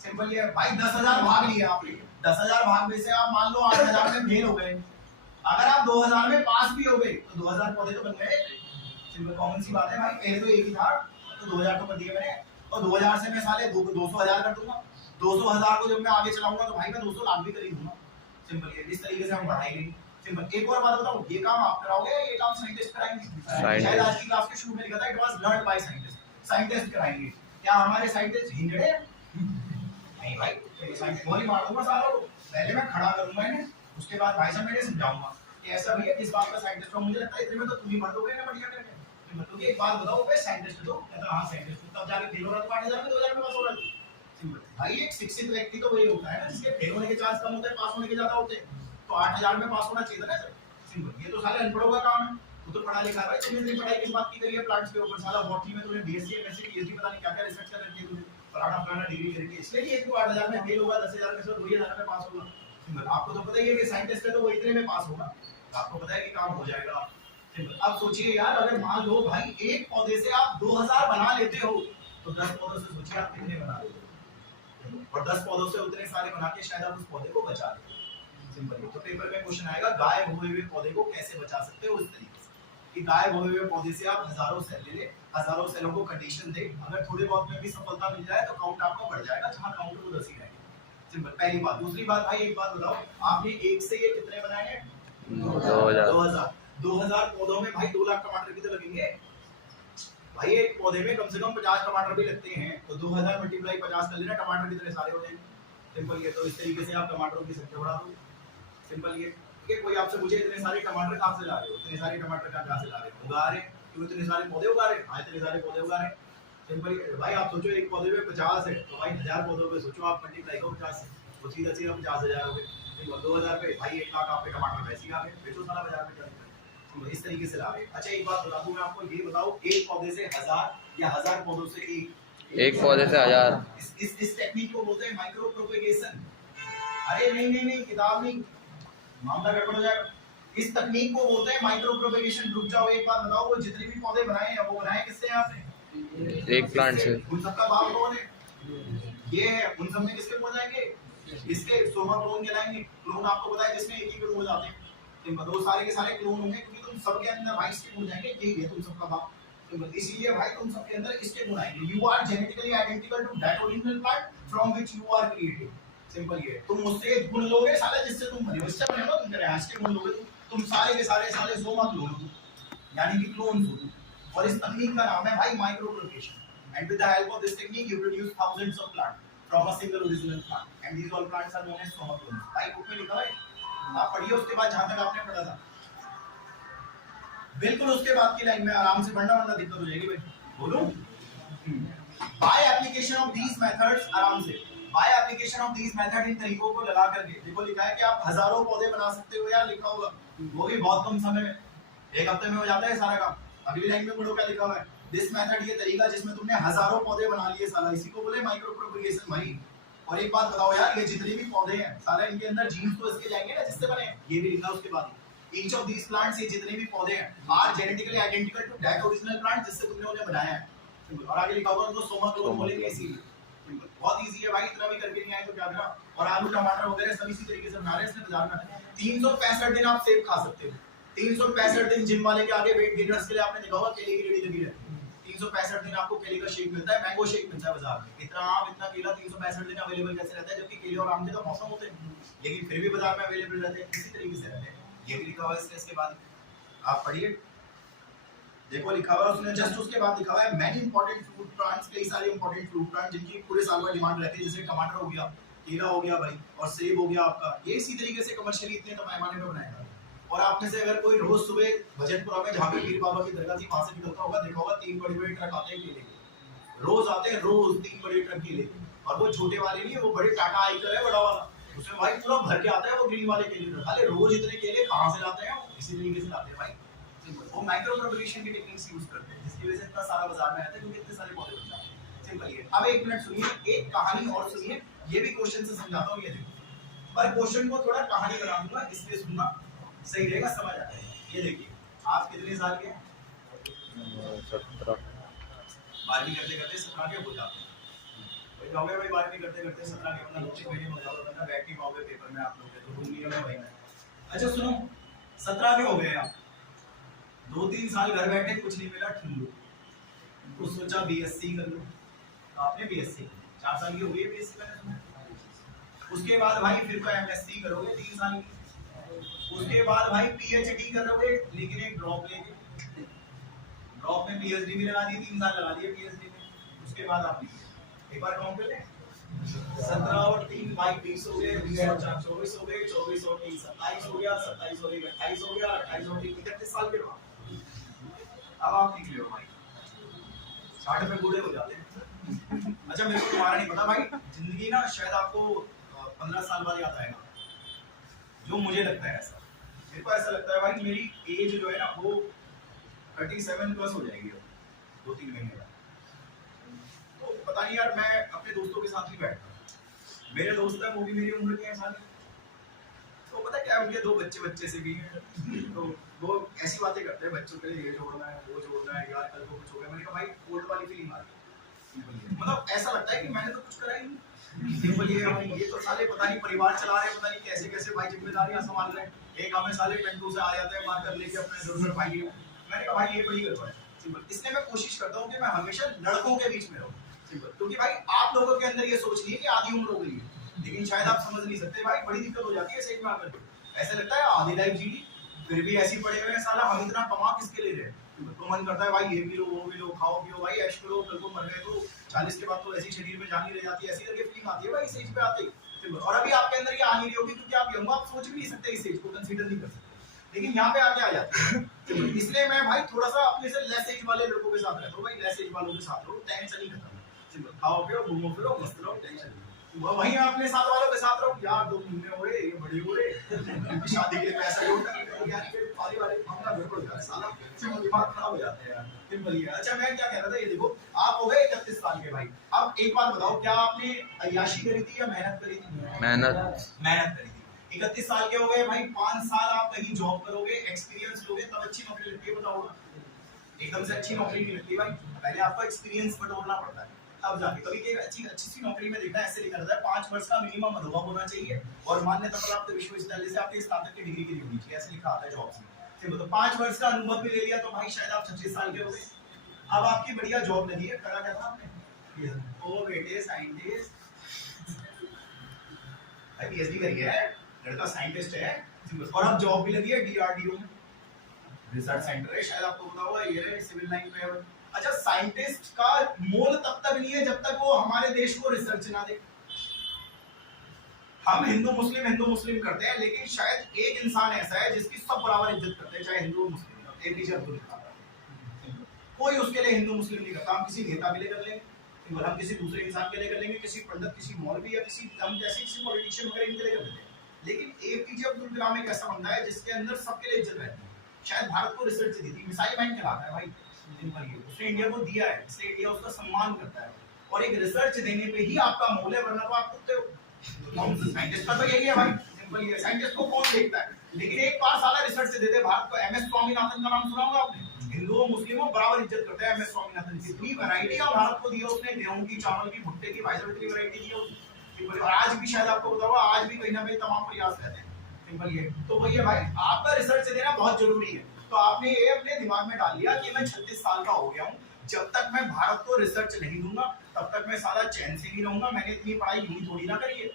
सिंपल। ये भाई 10,000 भाग लिया आपने, 10,000 भाग में से आप मान लो 8,000 में फेल हो गए, अगर आप 2,000 में पास भी हो गए तो 2,000 पौधे तो बन गए सिंपल, कॉमन सी बात है भाई। पहले तो एक ही था, तो 2,000 तो कर दिए मैंने, और 2,000 से मैं साले 200,000 कर दूंगा, 200,000 को जब मैं आगे चलाऊंगा तो भाई मैं 200 लाख भी खरीद दूंगा सिंपल। ये इस तरीके से हम बढ़ाएंगे सिंपल। एक और बात बताओ, ये काम आप कराओगे या ये काम साइंटिस्ट कराएंगे? शायद आज की क्लास के शुरू में लिखा था it was learned by scientist, scientist कराएंगे। क्या हमारे साइंटिस्ट हिंजड़े? नहीं भाई, साइंटिस्ट गोली मार दूंगा सालों, पहले मैं खड़ा करूंगा इन्हें, उसके बाद भाई साहब मेरे समझाऊंगा कि ऐसा भैया किस बात का साइंटिस्ट हो, मुझे लगता है इतने में तो तुम ही भर दोगे ना बढ़िया करके। मतलब एक बात बताओ, भाई साइंटिस्ट हो, कहता हां साइंटिस्ट, तब जाके फेल हो रहा तो 8,000 में 2,000 में पास हो रहा है भाई। एक शिक्षित व्यक्ति तो वही होता है ना जिसके फेल होने के चांस कम होते हैं, पास होने के ज्यादा होते हैं, तो 8,000 में पास होना चाहिए था ना सिंपल। ये तो साले अनपढ़ों का काम है, वो तो पढ़ा लिखा है भाई। तुमने इतनी पढ़ाई किस बात की करी है प्लांट्स के ऊपर? साला बॉटनी में तुमने बीएससी एमएससी पीएचडी पता नहीं क्या-क्या रिसर्च कर रखी है तुमने, फलाना डिग्री करके, इसलिए कि एक को 8,000 में फेल होगा, 10,000 में से 2,000 में पास होगा सिंपल। आपको तो पता ही है कि साइंटिस्ट है तो वो इतने में पास होगा, आपको पता है कि काम हो जाएगा सिंपल। अब सोचिए यार, अगर मान लो भाई एक पौधे से आप 2,000 बना लेते हो, तो 10 पौधों से सोचिए आप कितने बना लेते हो, और 10 पौधों से उतने सारे बना के शायद आप उस पौधे को बचा लेते सिंपल। तो पेपर में क्वेश्चन आएगा, गायब हुए हुए पौधे को कैसे बचा सकते हो, उस तरीके से कि गायब हुए हुए पौधे से आप हजारों सेल ले ले, हजारों सेलों को कंडीशन दे, अगर थोड़े बहुत में भी सफलता मिल जाए तो काउंट आपका बढ़ जाएगा, जहां काउंट वो 10 ही रहेगा सिंपल। पहली बात। दूसरी बात भाई, एक बात बताओ, आपने एक से ये कितने बनाए हैं? 2,000। 2,000 पौधों में भाई 2 लाख टमाटर भी तो लगेंगे भाई। एक पौधे में कम से कम 50 टमाटर भी लगते हैं, तो 2,000 मल्टीप्लाई 50 कर लेना, टमाटर कितने सारे हो जाएंगे सिंपल। ये तो इस तरीके से आप टमाटरों की संख्या बढ़ा दो सिंपल। ये कि कोई आपसे पूछे इतने सारे टमाटर कहां से ला रहे हो, इतने सारे टमाटर कहां से ला रहे हो? उगा रहे, क्यों इतने सारे पौधे उगा रहे? हां इतने सारे पौधे उगा रहे सिंपल। भाई आप सोचो एक पौधे में 50 है, तो भाई 1000 पौधों पे सोचो आप मल्टीप्लाई करो 50 से, तो सीधा सीधा 50,000 हो गए सिंपल। 2,000 पे भाई 1 लाख आपके टमाटर वैसे ही आ गए, बेचो सारा बाजार में जाकर इस तरीके से ला रहे। अच्छा एक बात बता दूं मैं आपको, ये बताओ एक पौधे से 1000 या 1000 पौधों से एक पौधे से 1000, इस टेक्निक को बोलते हैं माइक्रो प्रोपेगेशन। अरे नहीं किताब नहीं, मामला गड़बड़ हो जाएगा। इस तकनीक को बोलते हैं माइक्रो प्रोपेगेशन। रुक जाओ, एक बात बताओ, वो जितने भी पौधे बनाए हैं वो बनाए किससे हैं आपने? एक प्लांट से। उन सबका बाप कौन है? ये है। उन सब में किसके गुण जाएंगे? इसके सोमा क्लोन कहलाएंगे। क्लोन आपको पता है जिसमें एक ही गुण जाते हैं, तो सारे के सारे क्लोन होंगे, क्योंकि तुम सबके अंदर राइट्स के गुण जाएंगे, यही है तुम सबका बाप। इसीलिए भाई तुम सबके अंदर इसके गुण आएंगे। You are genetically identical to that original plant from which you are created simple. ये तुम मुझसे गुण लोगे साला जिससे तुम बने, उससे बने हो तुम, आज के गुण लोगे तुम सारे के सारे सोमा क्लोन हो, यानी कि क्लोन हो। और इस तकनीक का नाम है भाई micro propagation. And with the help of this technique you produce thousands of plant from a single original plant and these all plants are known as somaclones. भाई बुक में लिखा है, आप पढ़िए उसके बाद जहां तक आपने पढ़ा था बिल्कुल उसके बाद की लाइन में आराम से पढ़ना वरना दिक्कत हो जाएगी भाई। बोलो by application of these methods, आराम से by application of these method, इन तरीकों को लगा करके देखो लिखा है कि आप हजारों पौधे बना सकते हो यार, लिखा होगा वो भी बहुत कम समय में, एक हफ्ते में हो जाता है सारा काम। अगली लाइन में पढ़ो क्या लिखा हुआ है, दिस मेथड ये तरीका जिसमें तुमने हजारों पौधे बना लिए साला, इसी को बोले माइक्रो प्रोपगेशन भाई। और एक बात बताओ यार, ये जितने भी पौधे हैं साला इनके अंदर जीन्स तो इसके जाएंगे ना जिससे बने, ये भी लिखा उसके बाद each of these plants, ये जितने भी पौधे हैं are genetically identical to that original plant जिससे तुमने उन्हें बनाया है। और आगे लिखा होगा उनको सोमाक्लोन बोलेंगे इसीलिए। बहुत इजी है भाई, इतना भी करके नहीं आए तो क्या करा। और आलू टमाटर वगैरह सब इसी तरीके से बना रहे हैं इसने बाजार में। 365 दिन आप सेब खा सकते हो, 365 दिन जिम वाले के आगे वेट गेनर्स के लिए आपने देखा होगा केले की रेडी लगी रहती है। 365 दिन आपको केले का शेक मिलता है, मैंगो शेक मिलता है बाजार में। इतना आम इतना केला 365 दिन अवेलेबल कैसे रहता है, जबकि केले और आम के तो मौसम होते हैं लेकिन फिर भी बाजार में अवेलेबल रहते हैं। इसी तरीके से रहते हैं। ये भी लिखा हुआ है इसके बाद आप पढ़िए, देखो लिखा हुआ है उसने जस्ट उसके बाद लिखा हुआ है मैनी इंपॉर्टेंट फ्रूट प्लांट्स, कई सारे इंपॉर्टेंट फ्रूट प्लांट जिनकी पूरे साल भर डिमांड रहती है, जैसे टमाटर हो गया, केला हो गया भाई, और सेब हो गया आपका। ये इसी तरीके से कमर्शियली इतने पैमाने पे बनाएगा। और आप में से अगर कोई रोज सुबह भजनपुरा में जहाँ पे पीर बाबा की दरगाह थी वहां से निकलता होगा, देखा होगा 3 बड़े-बड़े ट्रक आते हैं केले के, रोज आते हैं, रोज 3 बड़े ट्रक केले। और वो छोटे वाले नहीं है, वो बड़े टाटा आइकर है बड़ा वाला, उसमें भाई पूरा भर के आता है वो ग्रीन वाले केले। खाली रोज इतने केले कहां से लाते हैं, इसी तरीके से लाते हैं भाई। सिंपल, वो माइक्रो प्रोपगेशन की टेक्निक्स यूज करते हैं जिसकी वजह से इतना सारा बाजार में आता है, क्योंकि इतने सारे पौधे बन जाते हैं। सिंपल ये। अब एक मिनट सुनिए, एक कहानी और सुनिए, ये भी क्वेश्चन से समझाता हूं, ये देखो। पर क्वेश्चन को थोड़ा कहानी बना दूंगा इसलिए सुनना सही रहेगा, समझ आ जाएगा। ये देखिए, आप कितने साल के हैं? 17। 12वीं करते करते 17 के हो जाते हैं। भाई जाओगे भाई 12वीं करते करते 17 के, मतलब 6 महीने हो जाओगे, मतलब बैठ नहीं पाओगे पेपर में आप लोग के, तो दूंगी मैं भाई। अच्छा सुनो, 17 के हो गए आप, 2-3 साल घर बैठे कुछ नहीं मिला, ठुल्लू, तो सोचा बीएससी कर लो। आपने बीएससी 4 साल की हो गई बीएससी करने। उसके बाद भाई फिर तो एमएससी करोगे 3 साल की, उसके बाद भाई पीएचडी करोगे, लेकिन एक ड्रॉप लेके, ड्रॉप में पीएचडी भी लगा दी, 3 साल लगा दिए पीएचडी में। उसके बाद आप एक बार काउंट कर ले, 17 और 3 भाई 20 हो गए, 20 और 4 24 हो गए, 24 और 3 27 हो गया, 27 और 1 28 हो गया, 28 और 3 31 साल के बाद अब आप निकले हो भाई, 60 पे बूढ़े हो जाते हैं। अच्छा मेरे को तुम्हारा नहीं पता भाई, जिंदगी ना शायद आपको 15 साल बाद याद आएगा, जो मुझे लगता है ऐसा। मेरे को ऐसा लगता है भाई मेरी एज जो है ना वो 37 प्लस हो जाएगी 2-3 महीने बाद। तो पता नहीं यार, मैं अपने दोस्तों के साथ ही बैठता, मेरे दोस्त हैं वो भी मेरी उम्र के हैं सारे, तो पता क्या है उनके 2 बच्चे से भी हैं, तो वो ऐसी बातें करते हैं बच्चों के लिए, ये जोड़ना है वो जोड़ना है, यार कल को कुछ हो गया। मैंने कहा भाई ओल्ड वाली फीलिंग आ रही है, मतलब ऐसा लगता है कि मैंने तो कुछ करा ही नहीं, ये तो साले पता नहीं परिवार चला रहे हैं, पता नहीं कैसे कैसे भाई जिम्मेदारियां संभाल रहे हैं। एक हमें साले पेंटू से आ जाते हैं मार कर लेके अपने इधर भाई। मैंने कहा भाई ये बड़ी गड़बड़ है, सिंपल। इसलिए मैं कोशिश करता हूँ कि मैं हमेशा लड़कों के बीच में रहूँ, सिंपल, क्योंकि भाई आप लोगों के अंदर ये सोच नहीं है कि आधी उम्र हो गई है, लेकिन शायद आप समझ नहीं सकते भाई, बड़ी दिक्कत हो जाती है सही में आकर। ऐसा लगता है आधी लाइफ जी फिर भी ऐसी पड़े हुए हैं साला, हम इतना कमा किसके लिए रहे। तो मन करता है भाई ये भी लो वो भी लो, खाओ पियो भाई, ऐश करो, कल को मर गए तो 40 के बाद तो ऐसी शरीर में जान ही रह जाती है, ऐसी करके फीलिंग आती है भाई इस एज पे आते ही। और अभी आपके अंदर ये आ नहीं रही होगी क्योंकि आप यंग, आप सोच भी नहीं सकते, इस एज को कंसीडर नहीं कर सकते, लेकिन यहाँ पे आके आ जाते हैं। इसलिए मैं भाई थोड़ा सा अपने से लेस एज वाले लड़कों के साथ रहता हूँ भाई, लेस एज वालों के साथ रहो, टेंशन नहीं खत्म, सिंपल, खाओ पियो घूमो फिरो मस्त रहो, टेंशन नहीं। वहीं अपने साथ वालों के साथ रहो, यार 2 महीने हो रहे, ये बड़ी हो रहे, शादी के लिए पैसा जोड़ना यार, फिर पाली वाले मामला बिल्कुल होता है साला, सिंपल दिमाग खराब हो जाते हैं यार, सिंपल ही है। अच्छा मैं क्या कह रहा था, ये देखो आप हो गए 31 साल के भाई, अब एक बात बताओ, क्या आपने अय्याशी करी थी या मेहनत करी थी? मेहनत करी थी। 31 साल के हो गए भाई, 5 साल आप कहीं जॉब करोगे, एक्सपीरियंस लोगे, तब अच्छी नौकरी लगती है, बताओ। एकदम से अच्छी नौकरी नहीं लगती भाई, पहले आपको एक्सपीरियंस बटोरना पड़ता है, अब जाके कभी के अच्छी सी नौकरी में देखना ऐसे लिखा रहता है 5 वर्ष का मिनिमम अनुभव होना चाहिए और मान्यता प्राप्त विश्वविद्यालय से आपकी स्नातक की डिग्री के लिए होनी चाहिए, ऐसे लिखा आता है जॉब्स में। ठीक है, तो 5 वर्ष का अनुभव भी ले लिया तो भाई शायद आप 26 साल के हो गए, अब आपकी बढ़िया जॉब लगी है, करा क्या था आपने? ओ बेटे साइंटिस्ट, भाई पीएचडी करी है, लड़का साइंटिस्ट है, और अब जॉब भी लगी है डीआरडीओ में, रिसर्च सेंटर है, शायद आपको पता होगा, ये रहे सिविल लाइन पे। अच्छा, साइंटिस्ट का मोल तब तक नहीं है जब तक वो हमारे देश को रिसर्च ना दे। हम हिंदू मुस्लिम करते हैं, लेकिन शायद एक इंसान ऐसा है जिसकी सब बराबर इज्जत करते हैं, चाहे हिंदू मुस्लिम। एपीजे अब्दुल कलाम, कोई उसके लिए हिंदू मुस्लिम नहीं करता। हम किसी नेता के लिए कर लेंगे, हम किसी दूसरे इंसान के लिए कर लेंगे, किसी पंडित, किसी मौलवी या किसी हम जैसे किसी पॉलिटिशियन वगैरह इनके लिए कर देते हैं। लेकिन एपीजे अब्दुल कलाम एक ऐसा बंदा है जिसके अंदर सबके लिए इज्जत रहती है। शायद भारत को रिसर्च दी थी, मिसाइल मैन कहलाता है भाई, उसने इंडिया को दिया है, इसलिए इंडिया उसका सम्मान करता है। और एक रिसर्च देने पे ही आपका मोल है, वरना तो आप कुत्ते हो। साइंटिस्ट का तो यही है भाई, सिंपल ये। साइंटिस्ट को कौन देखता है? लेकिन एक बार साला रिसर्च से देते भारत को। एमएस स्वामीनाथन का नाम सुना होगा आपने? हिंदुओं मुस्लिमों बराबर इज्जत करते हैं एमएस स्वामीनाथन। कितनी वैरायटी का भारत को दिया उसने, गेहूं की, चावल की, भुट्टे की, वाइजर की वैरायटी दी उसने। और आज भी शायद आपको पता होगा, आज भी कहीं ना कहीं तमाम प्रयास रहते हैं। सिंपल ये तो वही है भाई, आपका रिसर्च से देना बहुत जरूरी है। तो आपने ये अपने दिमाग में डाल लिया कि मैं 36 साल का हो गया हूँ, जब तक मैं भारत को रिसर्च नहीं दूंगा तब तक मैं साला चैन से नहीं रहूंगा। मैंने इतनी पढ़ाई यूं थोड़ी ना करी है,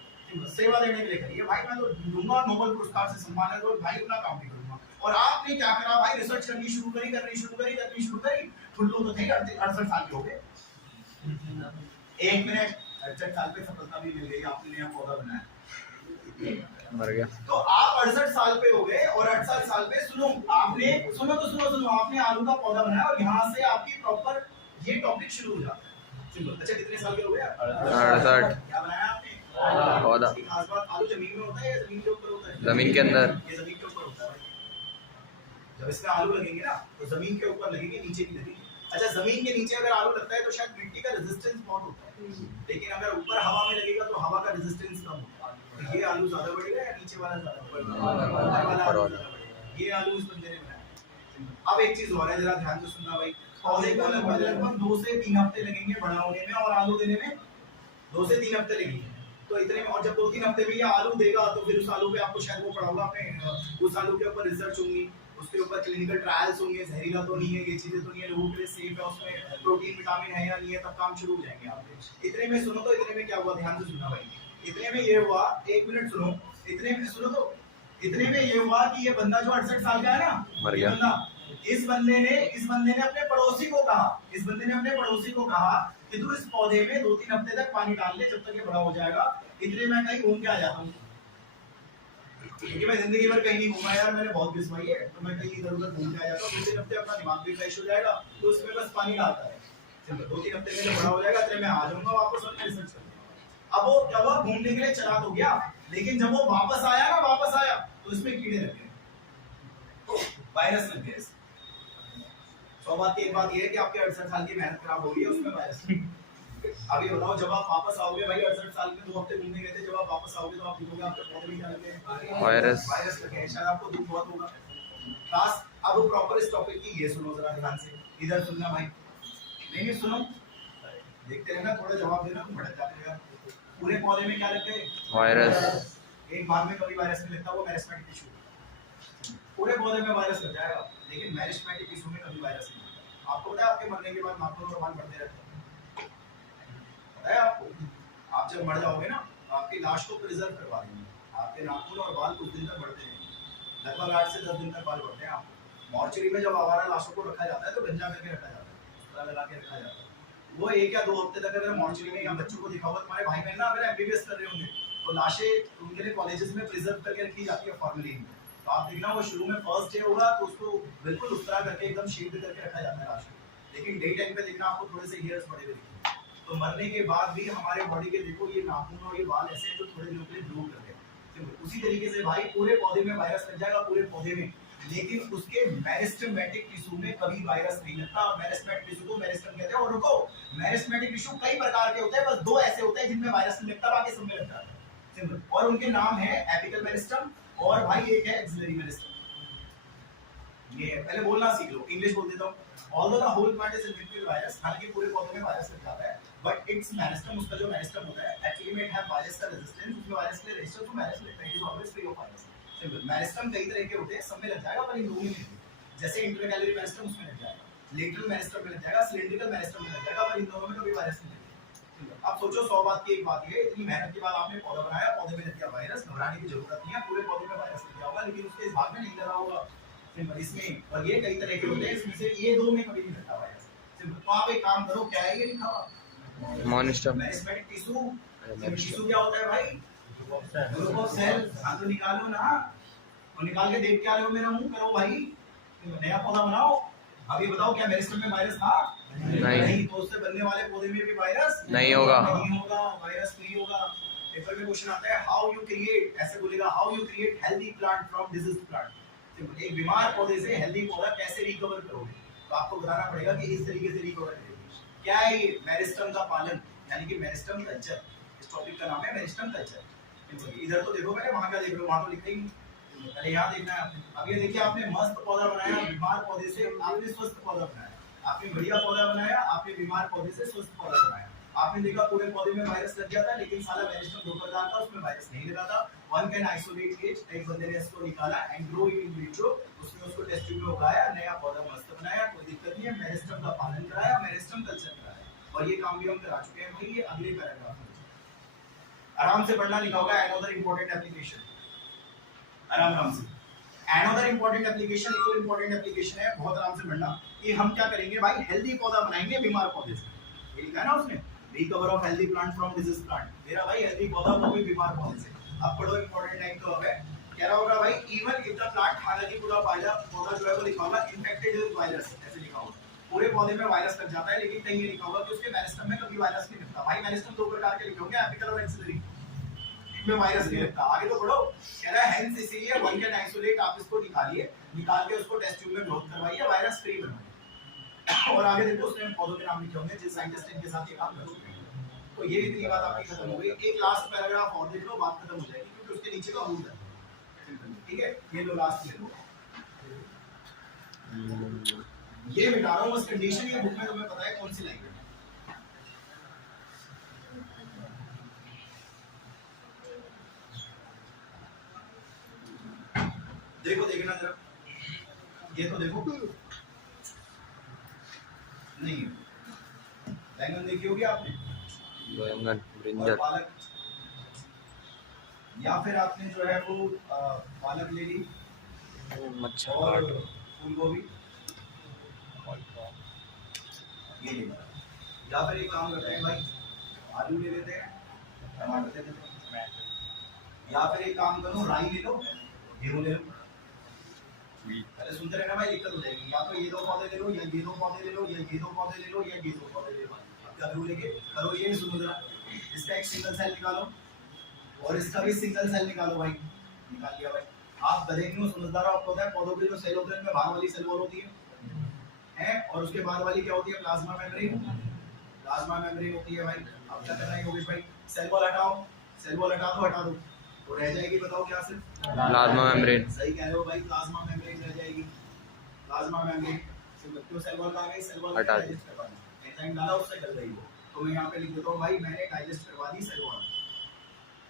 सेवा देने के लिए करी है भाई। मैं तो दूंगा नोबेल पुरस्कार से सम्मान है, तो भाई अपना काम भी करूंगा। और आपने क्या करा भाई? रिसर्च करनी शुरू करी। ठुल्लू तो थे, 68 साल के हो गए। एक मिनट, 68 साल पे सफलता भी मिल गई, आपने नया पौधा बनाया, मर गया। तो आप 68 साल पे हो गए। और 68 साल पे सुनो, आपने आलू का पौधा बनाया और यहाँ से आपकी प्रॉपर ये टॉपिक शुरू हो जाता है। अच्छा, कितने साल के हो गए? 68। क्या बनाया आपने? पौधा। खास बात, आलू जमीन में होता है या जमीन के ऊपर होता है? जमीन के अंदर। ये जमीन के ऊपर होता है। जब इसमें आलू लगेंगे ना, तो जमीन के ऊपर लगेंगे, नीचे नहीं लगेंगे। अच्छा, जमीन के नीचे अगर आलू लगता है तो शायद मिट्टी का रेजिस्टेंस बहुत होता है, लेकिन अगर ऊपर हवा में लगेगा तो हवा का रेजिस्टेंस कम होता है। तो ये आलू ज्यादा बढ़ेगा या नीचे वाला ज्यादा बढ़ेगा? ये आलू इस बंदे ने बनाया। अब एक चीज और है, जरा ध्यान से सुनना भाई। पौधे को लगभग 2 से 3 हफ्ते लगेंगे बड़ा होने में, और आलू देने में 2 से 3 हफ्ते लगेंगे। तो इतने में, और जब 2-3 हफ्ते में ये आलू देगा तो फिर उस आलू पे आपको शायद वो पढ़ा होगा आपने, उस आलू के ऊपर रिसर्च होंगी, उसके ऊपर क्लिनिकल ट्रायल्स होंगे, जहरीला तो नहीं है, ये चीजें तो नहीं है, लोगों के लिए सेफ है, उसमें प्रोटीन विटामिन है या नहीं है, तब काम शुरू हो जाएंगे आपके। इतने में सुनो, तो इतने में क्या हुआ, ध्यान से सुनना भाई। इतने में ये हुआ, 1 मिनट सुनो, इतने में सुनो, तो इतने में ये हुआ कि ये बंदा जो 68 साल का है ना, मर गया। इस बंदे ने अपने पड़ोसी को कहा कि तू इस पौधे में 2-3 हफ्ते तक पानी डाल ले, जब तक ये बड़ा हो जाएगा। इतने में कहीं घूम के आ जाता हूँ, क्योंकि मैं जिंदगी भर कहीं नहीं घूमा यार, मैंने बहुत घिसवाई है, तो मैं कहीं इधर उधर घूम के आ जाता हूँ। 2-3 हफ्ते अपना दिमाग भी फ्रेश हो जाएगा, तो उसमें बस पानी डालता है। 2-3 हफ्ते में जब बड़ा हो जाएगा, इतने में आ जाऊंगा वापस और रिसर्च करूंगा। अब वो घूमने के लिए चला तो गया, लेकिन जब वो वापस आया तो इसमें कीड़े लग गए, वायरस लग गए। तो बात एक बात ये है कि आपके 68 साल की मेहनत खराब हो गई है, उसमें वायरस। अब ये बताओ, जब आप वापस आओगे भाई, 68 साल में 2 हफ्ते घूमने गए थे, जब आप वापस आओगे तो आप देखोगे आपके पौधे में क्या लगे? वायरस लगे हैं। शायद आपको दुख बहुत होगा। खास अब प्रॉपर इस टॉपिक की ये सुनो जरा ध्यान से, इधर सुनना भाई। नहीं सुनो, देखते रहना, थोड़ा जवाब देना, तुम भटक जाते हो। पूरे पौधे में क्या लगते हैं? वायरस। एक बार में कभी वायरस नहीं लगता, वो मेरिस्टेमेटिक टिश्यू। पूरे पौधे में वायरस लग जाएगा, लेकिन मेरिस्टेमेटिक टिश्यू में कभी वायरस नहीं लगता। आपको पता है आपके मरने के बाद नाखून और बाल बढ़ते रहते हैं, पता है आपको? आप जब मर जाओगे ना, आपकी लाश को प्रिजर्व करवा देंगे, आपके नाखून और बाल कुछ दिन तक बढ़ते रहेंगे, लगभग 8 से 10 दिन तक बाल बढ़ते हैं आपको। मॉर्चरी में जब आवारा लाशों को रखा जाता है तो गंजा करके रखा जाता है, लगा के रखा जाता है। वो 1 या 2 हफ्ते तक अगर मॉर्चरी में या बच्चों को दिखाओगे, तुम्हारे भाई बहन ना अगर एमबीबीएस कर रहे होंगे, तो लाशें उनके लिए कॉलेजेस में प्रिजर्व करके रखी जाती है फॉर्मलिन में। तो आप देखना, वो शुरू में फर्स्ट डे होगा तो उसको बिल्कुल उस तरह करके एकदम शील्ड करके रखा जाता है लाश को, लेकिन डे टाइम पे देखना आपको थोड़े से हेयर्स बड़े हुए दिखेंगे। तो मरने के बाद भी हमारे बॉडी के देखो, ये नाखून और ये बाल ऐसे हैं जो थोड़े दिनों के लिए ग्रो करते हैं। उसी तरीके से भाई पूरे पौधे में वायरस लग जाएगा, पूरे पौधे में, लेकिन उसके मेरिस्टेमेटिक टिश्यू में कभी वायरस नहीं लगता। मेरिस्टेमेटिक टिश्यू को मेरिस्टेम कहते हैं। और रुको, मेरिस्टेमेटिक टिश्यू कई प्रकार के होते हैं, बस 2 ऐसे होते हैं जिनमें वायरस नहीं लगता, बाकी सब में लगता है, सिंपल। और उनके नाम है एपिकल मेरिस्टेम और भाई एक है एक्सिलरी मेरिस्टेम। ये पहले बोलना सीख लो, इंग्लिश बोल देता हूँ। Although the whole plant is infected with virus, हालांकि पूरे पौधे में वायरस लग जाता है, but its मेरिस्टेम, उसका जो मेरिस्टेम होता है, actually may have virus का resistance, उसमें वायरस के लिए रेजिस्टेंस, तो वायरस लगता है, it is always free of virus। Simple. Meristem कई तरह के होते हैं, सब में लग जाएगा, पर इन दोनों में नहीं। जैसे इंटरकैलरी मेरिस्टेम उसमें लग जाएगा, लेटरल मेरिस्टेम में लग जाएगा, सिलिंड्रिकल मेरिस्टेम में लग जाएगा, पर इन दोनों में कभी वायरस नहीं लगेगा। अब सोचो, 100 बात की एक बात ये, इतनी मेहनत के बाद आपने पौधा बनाया, पौधे में लग गया वायरस, घबराने की जरूरत नहीं है, पूरे पौधे में वायरस लग गया होगा, लेकिन उसके इस भाग में नहीं लगा होगा, सिंपल। इसमें और ये कई तरह के होते हैं, इसमें से ये दो में कभी नहीं लगता वायरस। सिंपल। तो आप एक काम करो, क्या है ये लिखा हुआ मोनिस्टम मेरिस्टेमिक टिश्यू। टिश्यू क्या होता है भाई? Group of cell. हाँ तो निकालो ना, और निकाल के देख के आ रहे हो मेरा मुंह, करो भाई, नया पौधा बनाओ। अभी बताओ क्या मेरिस्टेम में वायरस था? नहीं। तो उससे बनने वाले पौधे में भी वायरस नहीं होगा। नहीं होगा, वायरस फ्री होगा। पेपर में क्वेश्चन आता है हाउ यू क्रिएट, ऐसे बोलेगा how you create healthy plant from disease plant. एक बीमार पौधे से हेल्दी पौधा कैसे रिकवर करोगे? तो आपको बताना पड़ेगा कि इस तरीके से रिकवर करेंगे। क्या है ये? मेरिस्टेम का पालन, यानी कि मेरिस्टेम कल्चर। इस टॉपिक का नाम है मेरिस्टेम कल्चर। इधर तो देखो, पहले वहां क्या देख रहे हो? वहां तो लिखा ही नहीं, पहले यहाँ देखना है आपने। अब ये देखिए, आपने मस्त पौधा बनाया, बीमार पौधे से आपने स्वस्थ पौधा बनाया। आपने बढ़िया पौधा बनाया, आपने बीमार पौधे से स्वस्थ पौधा बनाया। आपने देखा पूरे पौधे में वायरस लग गया था, लेकिन साला मेरिस्टेम 2 प्रकार था, उसमें वायरस नहीं लगा था। वन कैन आइसोलेट इट, एक बंदे ने इसको निकाला and grow it in vitro, उसने उसको टेस्ट ट्यूब में उगाया, नया पौधा मस्त बनाया, कोई दिक्कत नहीं है। मेरिस्टेम का पालन कराया, मेरिस्टेम कल्चर कराया, और ये काम भी हम करा चुके हैं भाई। ये अगले पैराग्राफ में आराम से पढ़ना, लिखा होगा अनदर इंपॉर्टेंट एप्लीकेशन, आराम से। अनदर इंपॉर्टेंट एप्लीकेशन, एक और इंपॉर्टेंट एप्लीकेशन है, बहुत आराम से पढ़ना, कि हम क्या करेंगे भाई, हेल्दी पौधा बनाएंगे बीमार पौधे से। ये लिखा है ना उसने, recover of healthy plant from disease plant. मेरा भाई हेल्दी पौधा, वो भी बीमार पौधे से। अब पढ़ो इंपॉर्टेंट लाइन तो है, कह रहा होगा भाई इवन इफ द प्लांट, हालांकि पूरा पौधा जो है वो लिखा होगा इन्फेक्टेड विद वायरस, ऐसे लिखा होगा। पूरे पौधे में वायरस लग जाता है, लेकिन कहीं ये लिखा होगा कि उसके मेरिस्टेम में कभी वायरस नहीं लगता। भाई मेरिस्टेम 2 प्रकार के लिखे होंगे, एपिकल और एक्सिलरी, में वायरस नहीं लगता। आगे तो पढ़ो, कह रहा है हेंस इसीलिए वन कैन आइसोलेट, आप इसको निकालिए, निकाल के उसको टेस्ट ट्यूब में ग्रोथ करवाइए, वायरस फ्री बनवाइए। और आगे देखो उसने पौधों के नाम लिखे होंगे जिस साइंटिस्ट इनके साथ ये काम कर चुके हैं। तो ये इतनी बात आपकी खत्म हो गई। एक लास्ट पैराग्राफ और देख लो, बात खत्म हो जाएगी, क्योंकि उसके नीचे का रूल है। ठीक है, ये लो लास्ट ले लो, ये मिटा रहा हूं बस कंडीशन। ये बुक में तुम्हें पता है कौन सी लाइन है। देखो, देखना जरा, ये तो देखो, नहीं बैंगन देखी होगी आपने, बैंगन, और पालक, या फिर आपने जो है वो पालक ले ली, मच्छर और फूल गोभी ये ले ली। या फिर एक काम करते हैं भाई, आलू ले लेते हैं, टमाटर ले लेते हैं, या फिर एक काम करो, राई ले लो, गेहूं ले लो। पहले सुनते रहना भाई, दिक्कत हो जाएगी। या तो ये 2 पौधे ले लो, या ये 2 पौधे ले लो, या ये 2 पौधे ले लो, या ये 2 पौधे ले लो। क्या करो लेके करो, ये सुनो जरा, इसका एक सिंगल सेल निकालो, और इसका भी सिंगल सेल निकालो भाई। निकाल लिया भाई। आप गधे क्यों, समझदार हो, आपको पता है पौधों के जो सेल होते हैं उनमें बाहर वाली सेल वॉल होती है, और उसके बाद वाली क्या होती है? Plasma membrane. प्लाज्मा मेम्ब्रेन होती है भाई। अब क्या करना है योगेश भाई, सेल वॉल हटाओ, सेल वॉल हटा दो, तो रह जाएगी, बताओ क्या? सिर्फ प्लाज्मा मेम्ब्रेन। सही कह रहे हो भाई, प्लाज्मा मेम्ब्रेन रह जाएगी। प्लाज्मा मेम्ब्रेन तो सेल वॉल आ गई, सेल वॉल हटा डाइजेस्ट करवा दी, एंजाइम डाला उससे कर रही हो। तो मैं यहाँ पे लिख देता हूँ भाई, मैंने डाइजेस्ट करवा दी सेल वॉल,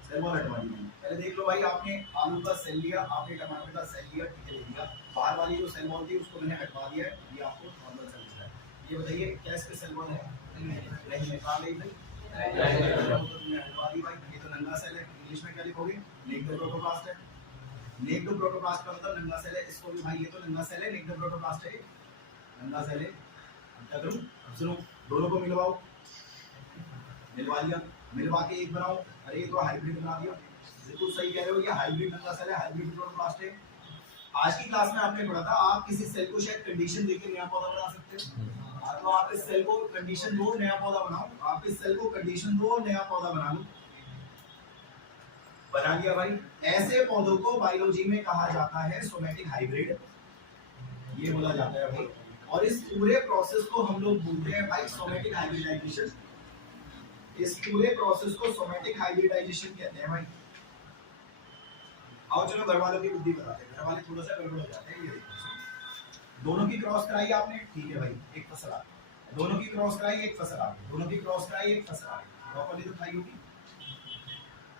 सेल वॉल हटवा दी मैंने। पहले देख लो भाई, आपने आलू का सेल लिया, आपने टमाटर का सेल लिया, ठीक है, ले लिया। बाहर वाली जो सेल वॉल थी उसको मैंने हटवा दिया है, ये आपको नॉर्मल सेल दिख रहा है। ये बताइए क्या इस पे सेल वॉल है? नहीं है, कहाँ गई भाई? हटवा दी भाई। ये तो नंगा सेल है, इंग्लिश में क्या लिखोगे? नेक्ड प्रोटोप्लास्ट है। नेक्ड प्रोटोप्लास्ट का मतलब नंगा सेल है। इसको भी भाई, ये तो नंगा सेल है, नेक्ड प्रोटोप्लास्ट है, नंगा सेल है। क्या करूं? सुनो, दोनों को मिलवाओ, मिलवा लिया, मिलवा के एक बनाओ। अरे ये तो हाइब्रिड बना दिया, बिल्कुल सही कह रहे हो, ये हाइब्रिड नंगा सेल है, हाइब्रिड प्रोटोप्लास्ट है। आज की क्लास में आपने पढ़ा था, आप किसी सेल को शायद कंडीशन देके नया पौधा बना सकते हो। तो आप इस सेल को कंडीशन दो, नया पौधा बनाओ। आप इस सेल को कंडीशन दो, नया पौधा बना लो। बना लिया भाई। ऐसे पौधों को बायोलॉजी में कहा जाता है सोमेटिक हाइब्रिड, ये बोला जाता है भाई। और इस पूरे प्रोसेस को हम लोग बोलते हैं भाई सोमेटिक हाइब्रिडाइजेशन। इस पूरे प्रोसेस को सोमेटिक हाइब्रिडाइजेशन कहते हैं भाई। आओ चलो घर वालों की बुद्धि बताते हैं, घर वाले थोड़ा सा गड़बड़ हो जाते हैं। ये दोनों की क्रॉस कराई आपने, ठीक है भाई, एक फसल आ गई। दोनों की क्रॉस कराई, एक फसल आ गई। दोनों की क्रॉस कराई, एक फसल आ गई। ब्रोकोली तो खाई होगी,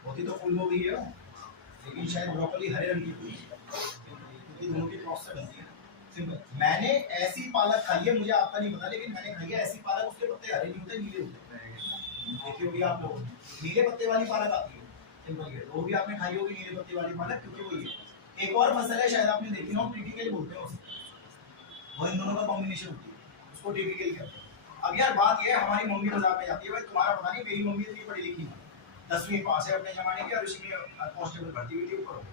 होती तो फूल गोभी है, लेकिन शायद ब्रोकोली हरे रंग की हुई, क्योंकि दोनों की क्रॉस से बनती है। सिंपल। मैंने ऐसी पालक खाई है, मुझे आपका नहीं पता, लेकिन मैंने खाई है ऐसी पालक, उसके पत्ते हरे नहीं होते, नीले होते हैं। देखी होगी आप लोग, नीले पत्ते वाली पालक आती है, सिंपल है। वो भी आपने खाई होगी नीले पत्ते वाली पालक, क्योंकि वही है। एक और फसल है, शायद आपने देखी ना, क्रिटिकल बोलते हैं उसे, वो इन दोनों का कॉम्बिनेशन होती है, उसको टिपिकल कहते हैं। अब यार बात ये है, हमारी मम्मी मजाक में जाती है, भाई तुम्हारा पता नहीं, मेरी मम्मी इतनी पढ़ी लिखी है, 10वीं पास है अपने जमाने की और उसी में कांस्टेबल भर्ती हुई थी ऊपर,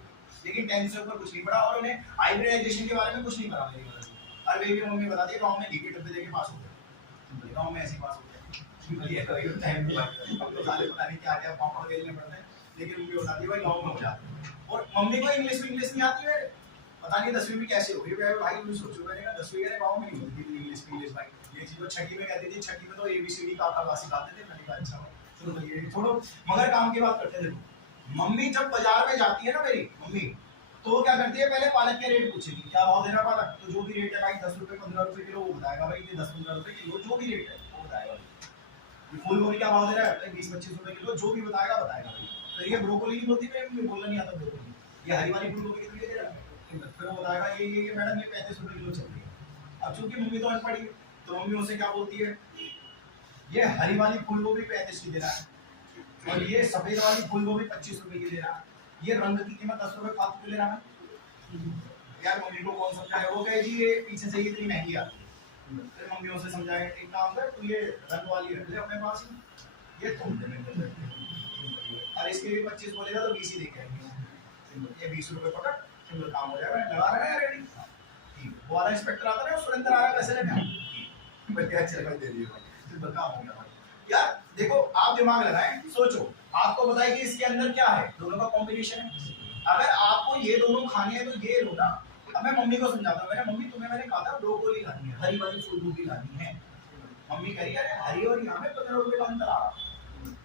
लेकिन 10th से ऊपर कुछ नहीं पढ़ा और उन्हें हाइब्रिडाइजेशन के बारे में कुछ नहीं पता मेरी मदद से। और मेरी मम्मी बताती है गाँव में घी के डब्बे देके पास हो गए, गाँव में ऐसे पास हो गए, ये कभी होता है, अब तो साले पता नहीं क्या क्या पापड़ बेलने पड़ते हैं, लेकिन मम्मी बताती है भाई गाँव में हो जाते हैं। और मम्मी को इंग्लिश नहीं आती है, पता नहीं 10वीं में कैसे हो गई भाई, तुम सोचो, मैंने कहा 10वीं के गाँव में नहीं होती थी इंग्लिश भाई, ये चीज तो छठी में कहती थी, छठी में तो ABCD का सिखाते थे, मैंने कहा अच्छा चलो ये छोड़ो, मगर काम की बात करते थे। मम्मी जब बाजार में जाती है ना मेरी मम्मी, तो वो क्या करती है, पहले पालक के रेट पूछेगी, क्या भाव दे रहा पालक, तो जो भी रेट है भाई 10 रुपए 15 रुपए किलो वो बताएगा भाई, ये 10-15 रुपए किलो जो भी रेट है वो बताएगा। फूल गोभी क्या भाव दे रहा है, 20-25 रुपए किलो, जो भी बताएगा बताएगा। फिर ये ब्रोकोली की बोलती है, मुझे बोलना नहीं आता ब्रोकोली, ये हरी वाली फूल गोभी कितनी दे रहा है, फिर वो बताएगा ये मैडम ये 35 रुपए किलो चल रही है। अब चूंकि मम्मी तो अनपढ़ है, तो मम्मी उनसे क्या बोलती है, ये हरी वाली फूल गोभी 35 की दे रहा है, और ये सफेद वाली फूल गोभी 25 रुपए की दे रहा है, ये रंग की कीमत 10 रुपए फालतू ले रहा है। यार मम्मी को कौन समझाए, वो कहे जी ये पीछे से इतनी महंगी आती है, फिर मम्मी उसे समझाए एक काम कर, तू ये रंग वाली रख ले अपने पास ही, ये तुम दे मेरे, और इसके भी 25 बोलेगा तो 20 ही देके आएंगे, ये 20 रुपए पकड़, सिंपल काम हो जाएगा, लगा रहे हैं रेडी। ठीक, वो वाला इंस्पेक्टर आता है ना, सुरेंद्र आ रहा है पैसे लेने, बल्कि अच्छे लगा दे दिए भाई, सिंपल काम हो गया भाई। यार देखो आप दिमाग लगाएं, सोचो, आपको बताइए कि इसके अंदर क्या है, दोनों का कॉम्बिनेशन है, अगर आपको ये दोनों खाने हैं तो ये लो ना। अब मैं मम्मी को समझाता हूँ, मैंने मम्मी तुम्हें मैंने कहा था ब्रोकोली लानी है, हरी वाली फूल गोभी लानी है, मम्मी कह रही है हरी और यहाँ में 15 रुपए का अंतर आ रहा,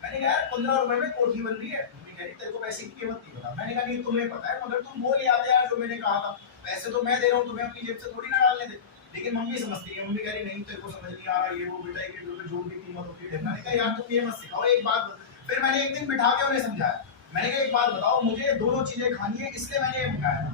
मैंने कहा 15 रुपए में कोठी बन रही है, मम्मी कह रही तेरे को पैसे की कीमत नहीं पता, मैंने कहा नहीं तुम्हें पता है, मगर तुम वो ले आते यार जो मैंने कहा था, पैसे तो मैं दे रहा हूँ, तुम्हें अपनी जेब से थोड़ी ना डालने दे। लेकिन मम्मी समझती है, मम्मी कह रही नहीं तेरे को समझ नहीं आ रहा, ये वो बेटा एक जो भी कीमत होती है, मैंने कहा यार तुम ये मत सिखाओ, एक बात। फिर मैंने एक दिन बिठा के उन्हें समझाया, मैंने कहा एक बात बताओ, मुझे दोनों चीजें खानी है, इसलिए मैंने ये मंगाया,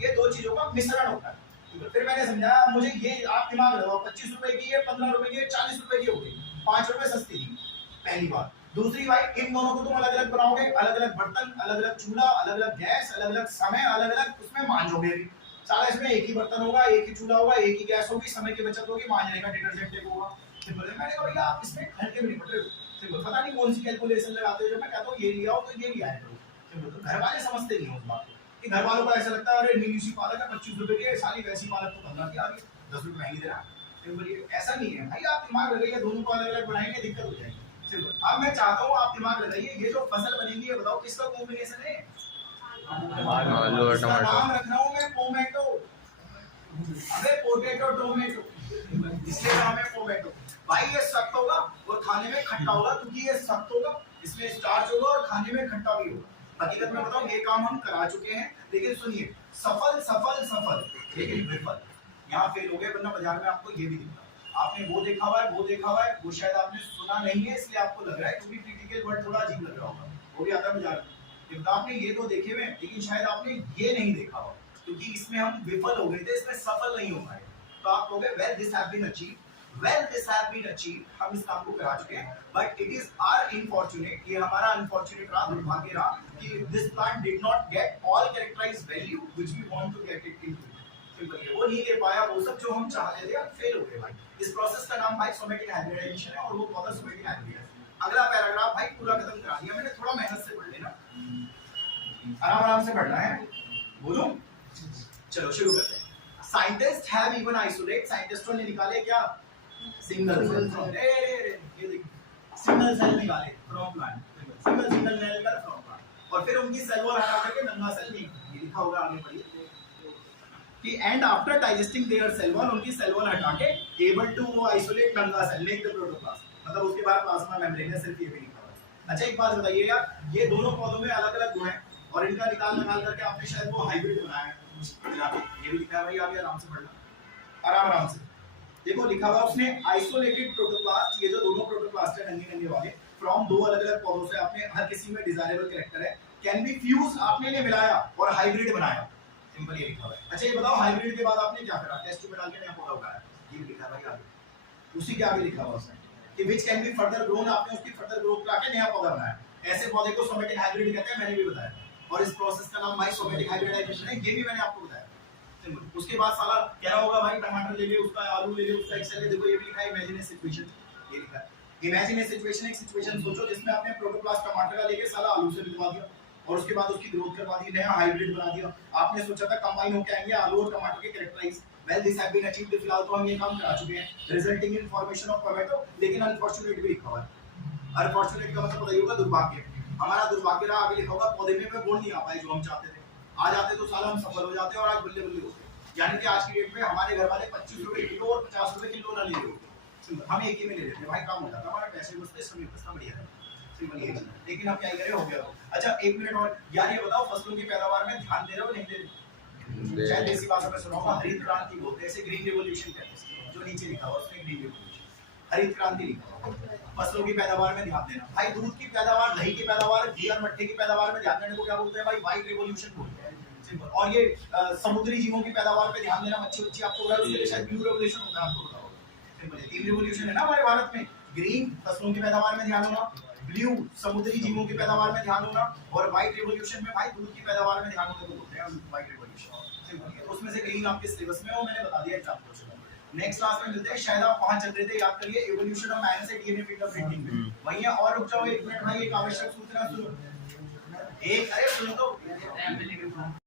ये दो चीजों का मिश्रण होता है। फिर मैंने समझाया मुझे ये, आप दिमाग लगाओ, 25 रुपए की है, 15 रुपए की है, 40 रुपए की हो गई, 5 रुपए सस्ती की, पहली बात। दूसरी बात, इन दोनों को तुम अलग अलग बनाओगे, अलग अलग बर्तन, अलग अलग चूल्हा, अलग अलग गैस, अलग अलग समय, अलग अलग उसमें मांजोगे भी, साला इसमें एक ही बर्तन होगा, एक ही चूल्हा होगा, एक ही गैस होगी, समय की बचत होगी, मांजने का डिटर्जेंट एक होगा। मैंने कहा भैया आप इसमें खर्चे भी नहीं पड़ रहे, पता नहीं कौन सी कैलकुलेशन लगाते हो, जब मैं कहता हूँ ये लिया हो तो ये लिया है, तो घर वाले समझते नहीं उस बात को, कि घर वालों को ऐसा लगता है अरे नीली सी पालक है 25 रुपए की, साली वैसी पालक तो 15 की आ रही, 10 रुपए महंगी दे रहा है। ऐसा नहीं है भाई, आप दिमाग लगाइए, दोनों को अलग अलग बनाएंगे दिक्कत हो जाएगी। अब मैं चाहता हूँ आप दिमाग लगाइए, ये जो फसल बनेगी है बताओ किसका कॉम्बिनेशन है, आलू और टमाटर, नाम रख रहा हूँ मैं पोमैटो, अबे पोटैटो टोमेटो, इसलिए नाम है पोमैटो। भाई ये सख्त होगा और खाने में खट्टा होगा, क्योंकि ये सख्त होगा, इसमें स्टार्च होगा और खाने में खट्टा भी होगा। हकीकत में बताऊं ये काम हम करा चुके हैं, लेकिन सुनिए सफल सफल सफल लेकिन विफल, यहाँ फेल हो गए, वरना बाजार में आपको ये भी दिखता है, आपने वो देखा हुआ है, वो देखा हुआ है, वो शायद आपने सुना नहीं है इसलिए आपको लग रहा है, क्योंकि क्रिटिकल वर्ड थोड़ा अजीब लग रहा होगा, वो भी आता है बाजार में, आपने ये तो देखे हुए लेकिन शायद आपने ये नहीं देखा हुआ, क्योंकि इसमें हम विफल हो गए थे, इसमें सफल नहीं हो पाए। तो आप कहोगे well this have been achieved, well this has been achieved, हम इस काम को करा चुके हैं, but it is our unfortunate, ये हमारा unfortunate रहा, दुर्भाग्य रहा कि this plant did not get all characterized value which we want to get it into, वो नहीं ले पाया वो सब जो हम चाहते थे, फेल हो गए भाई। इस प्रोसेस का नाम भाई सोमेटिक हाइब्रिडाइजेशन है और वो पौधा सोमेटिक हाइब्रिड है। अगला पैराग्राफ भाई पूरा खत्म करा दिया मैंने, थोड़ा मेहनत से पढ़ लेना, आराम आराम से पढ़ना है, बोलो चलो शुरू करते हैं। साइंटिस्ट हैव इवन आइसोलेट, साइंटिस्टों ने निकाले क्या, सिंगल सेल, ये देखिए सिंगल सेल निकाले फ्रॉम प्लांट, सिंगल सेल का फ्रॉम प्लांट, और फिर उनकी सेल वॉल हटा करके नंगा सेल नहीं, ये लिखा होगा आगे पढ़िए कि and after digesting their cell wall, उनकी सेल वॉल हटा के एबल टू आइसोलेट नंगा सेल, मेक द प्रोटोप्लास्ट, मतलब उसके बाद प्लाज्मा मेम्ब्रेन है, सिर्फ ये भी लिखा हुआ है। अच्छा एक बात बताइए यार, ये दोनों पौधों में अलग अलग गुण हैं और इनका निकाल करके आपने शायद वो हाइब्रिड बनाया है, ये भी लिखा है भाई, आगे आराम से पढ़ना, आराम से देखो लिखा हुआ उसने आइसोलेटेड प्रोटोप्लास्ट, ये जो दोनों प्रोटोप्लास्ट है नंगे नंगे वाले, फ्रॉम दो अलग अलग पौधों से, आपने हर किसी में डिजायरेबल कैरेक्टर है, कैन बी फ्यूज, आपने ने मिलाया और हाइब्रिड बनाया, सिंपल ये लिखा हुआ है। अच्छा ये बताओ हाइब्रिड के बाद आपने क्या करा, टेस्ट ट्यूब में डाल के नया पौधा उगाया, ये भी लिखा है भाई आगे, उसी के आगे लिखा हुआ उसने कि which can be further grown, आपने उसकी फर्दर ग्रोथ करा के नया पौधा बनाया, ऐसे पौधे को सोमेटिक हाइब्रिड कहते हैं, मैंने भी बताया, और इस प्रोसेस का नाम भाई सोमेटिक हाइब्रिडाइजेशन है, ये भी मैंने आपको बताया। उसके बाद साला कह रहा होगा भाई टमाटर ले ले, उसका आलू ले ले, उसका एक्सेल ले, देखो ये भी लिखा है इमेजिन ए सिचुएशन, ये लिखा है इमेजिन ए सिचुएशन। एक सिचुएशन सोचो जिसमें आपने प्रोटोप्लास्ट टमाटर का लेके साला आलू से मिलवा दिया और उसके बाद उसकी ग्रोथ करवा दी, नया हाइब्रिड बना दिया। आपने सोचा था कंबाइन होकर आएंगे आलू और टमाटर के characterize, well this have been achieved, फिलहाल तो हम ये काम करा चुके हैं, resulting in formation of tomato. लेकिन अनफॉर्चूनेट भी लिखा हुआ है, अनफॉर्चूनेट का मतलब बताइए होगा दुर्भाग्य। हमारा दुर्भाग्य रहा, आगे लिखा होगा पौधे में गुण नहीं आ पाए जो हम चाहते थे, आ जाते तो साला हम सफल हो जाते और आज बल्ले बल्ले होते। यानी कि आज की डेट में हमारे घर वाले 25 रुपए किलो और 50 रुपए किलो ना ले रहे होते, हम एक ही में ले लेते भाई, काम हो जाता, हमारा पैसे बचते, समय बचता, बढ़िया है, सिंपल ये चीज। लेकिन अब क्या करें, हो गया। अच्छा एक मिनट और यार, ये बताओ फसलों की पैदावार में ध्यान दे रहे हो नहीं दे रहे? शायद ऐसी भाषा में सुना होगा, हरित क्रांति बोलते हैं, ऐसे ग्रीन रिवॉल्यूशन कहते हैं, जो नीचे लिखा हुआ उसमें ग्रीन रिवॉल्यूशन, हरित क्रांति लिखा हुआ। फसलों की पैदावार में ध्यान देना भाई, दूध की पैदावार, दही की पैदावार, घी और मट्ठे की पैदावार में ध्यान देने को क्या बोलते हैं भाई? व्हाइट रिवॉल्यूशन बोलते हैं। और ये समुद्री जीवों की पैदावार पे ध्यान देना, मच्छी वच्छी आपको पता है, उसके लिए शायद ब्लू रेवोल्यूशन होता है, आपको पता होगा। सिंपल है, तीन रिवॉल्यूशन है ना हमारे भारत में, ग्रीन फसलों की पैदावार में ध्यान होना, ब्लू समुद्री जीवों की पैदावार में ध्यान होना, और व्हाइट रिवॉल्यूशन में भाई दूध की पैदावार में ध्यान होने को बोलते हैं व्हाइट रिवॉल्यूशन। सिंपल है, उसमें से ग्रीन आपके सिलेबस में है, वो मैंने बता दिया एग्जांपल से। नेक्स्ट क्लास में मिलते हैं, शायद आप वहां चल रहे थे, याद करिए इवोल्यूशन ऑफ मैन से डीएनए फिंगरप्रिंटिंग में वही है। और रुक जाओ एक मिनट भाई, एक आवश्यक सूचना सुनो, एक अरे सुनो तो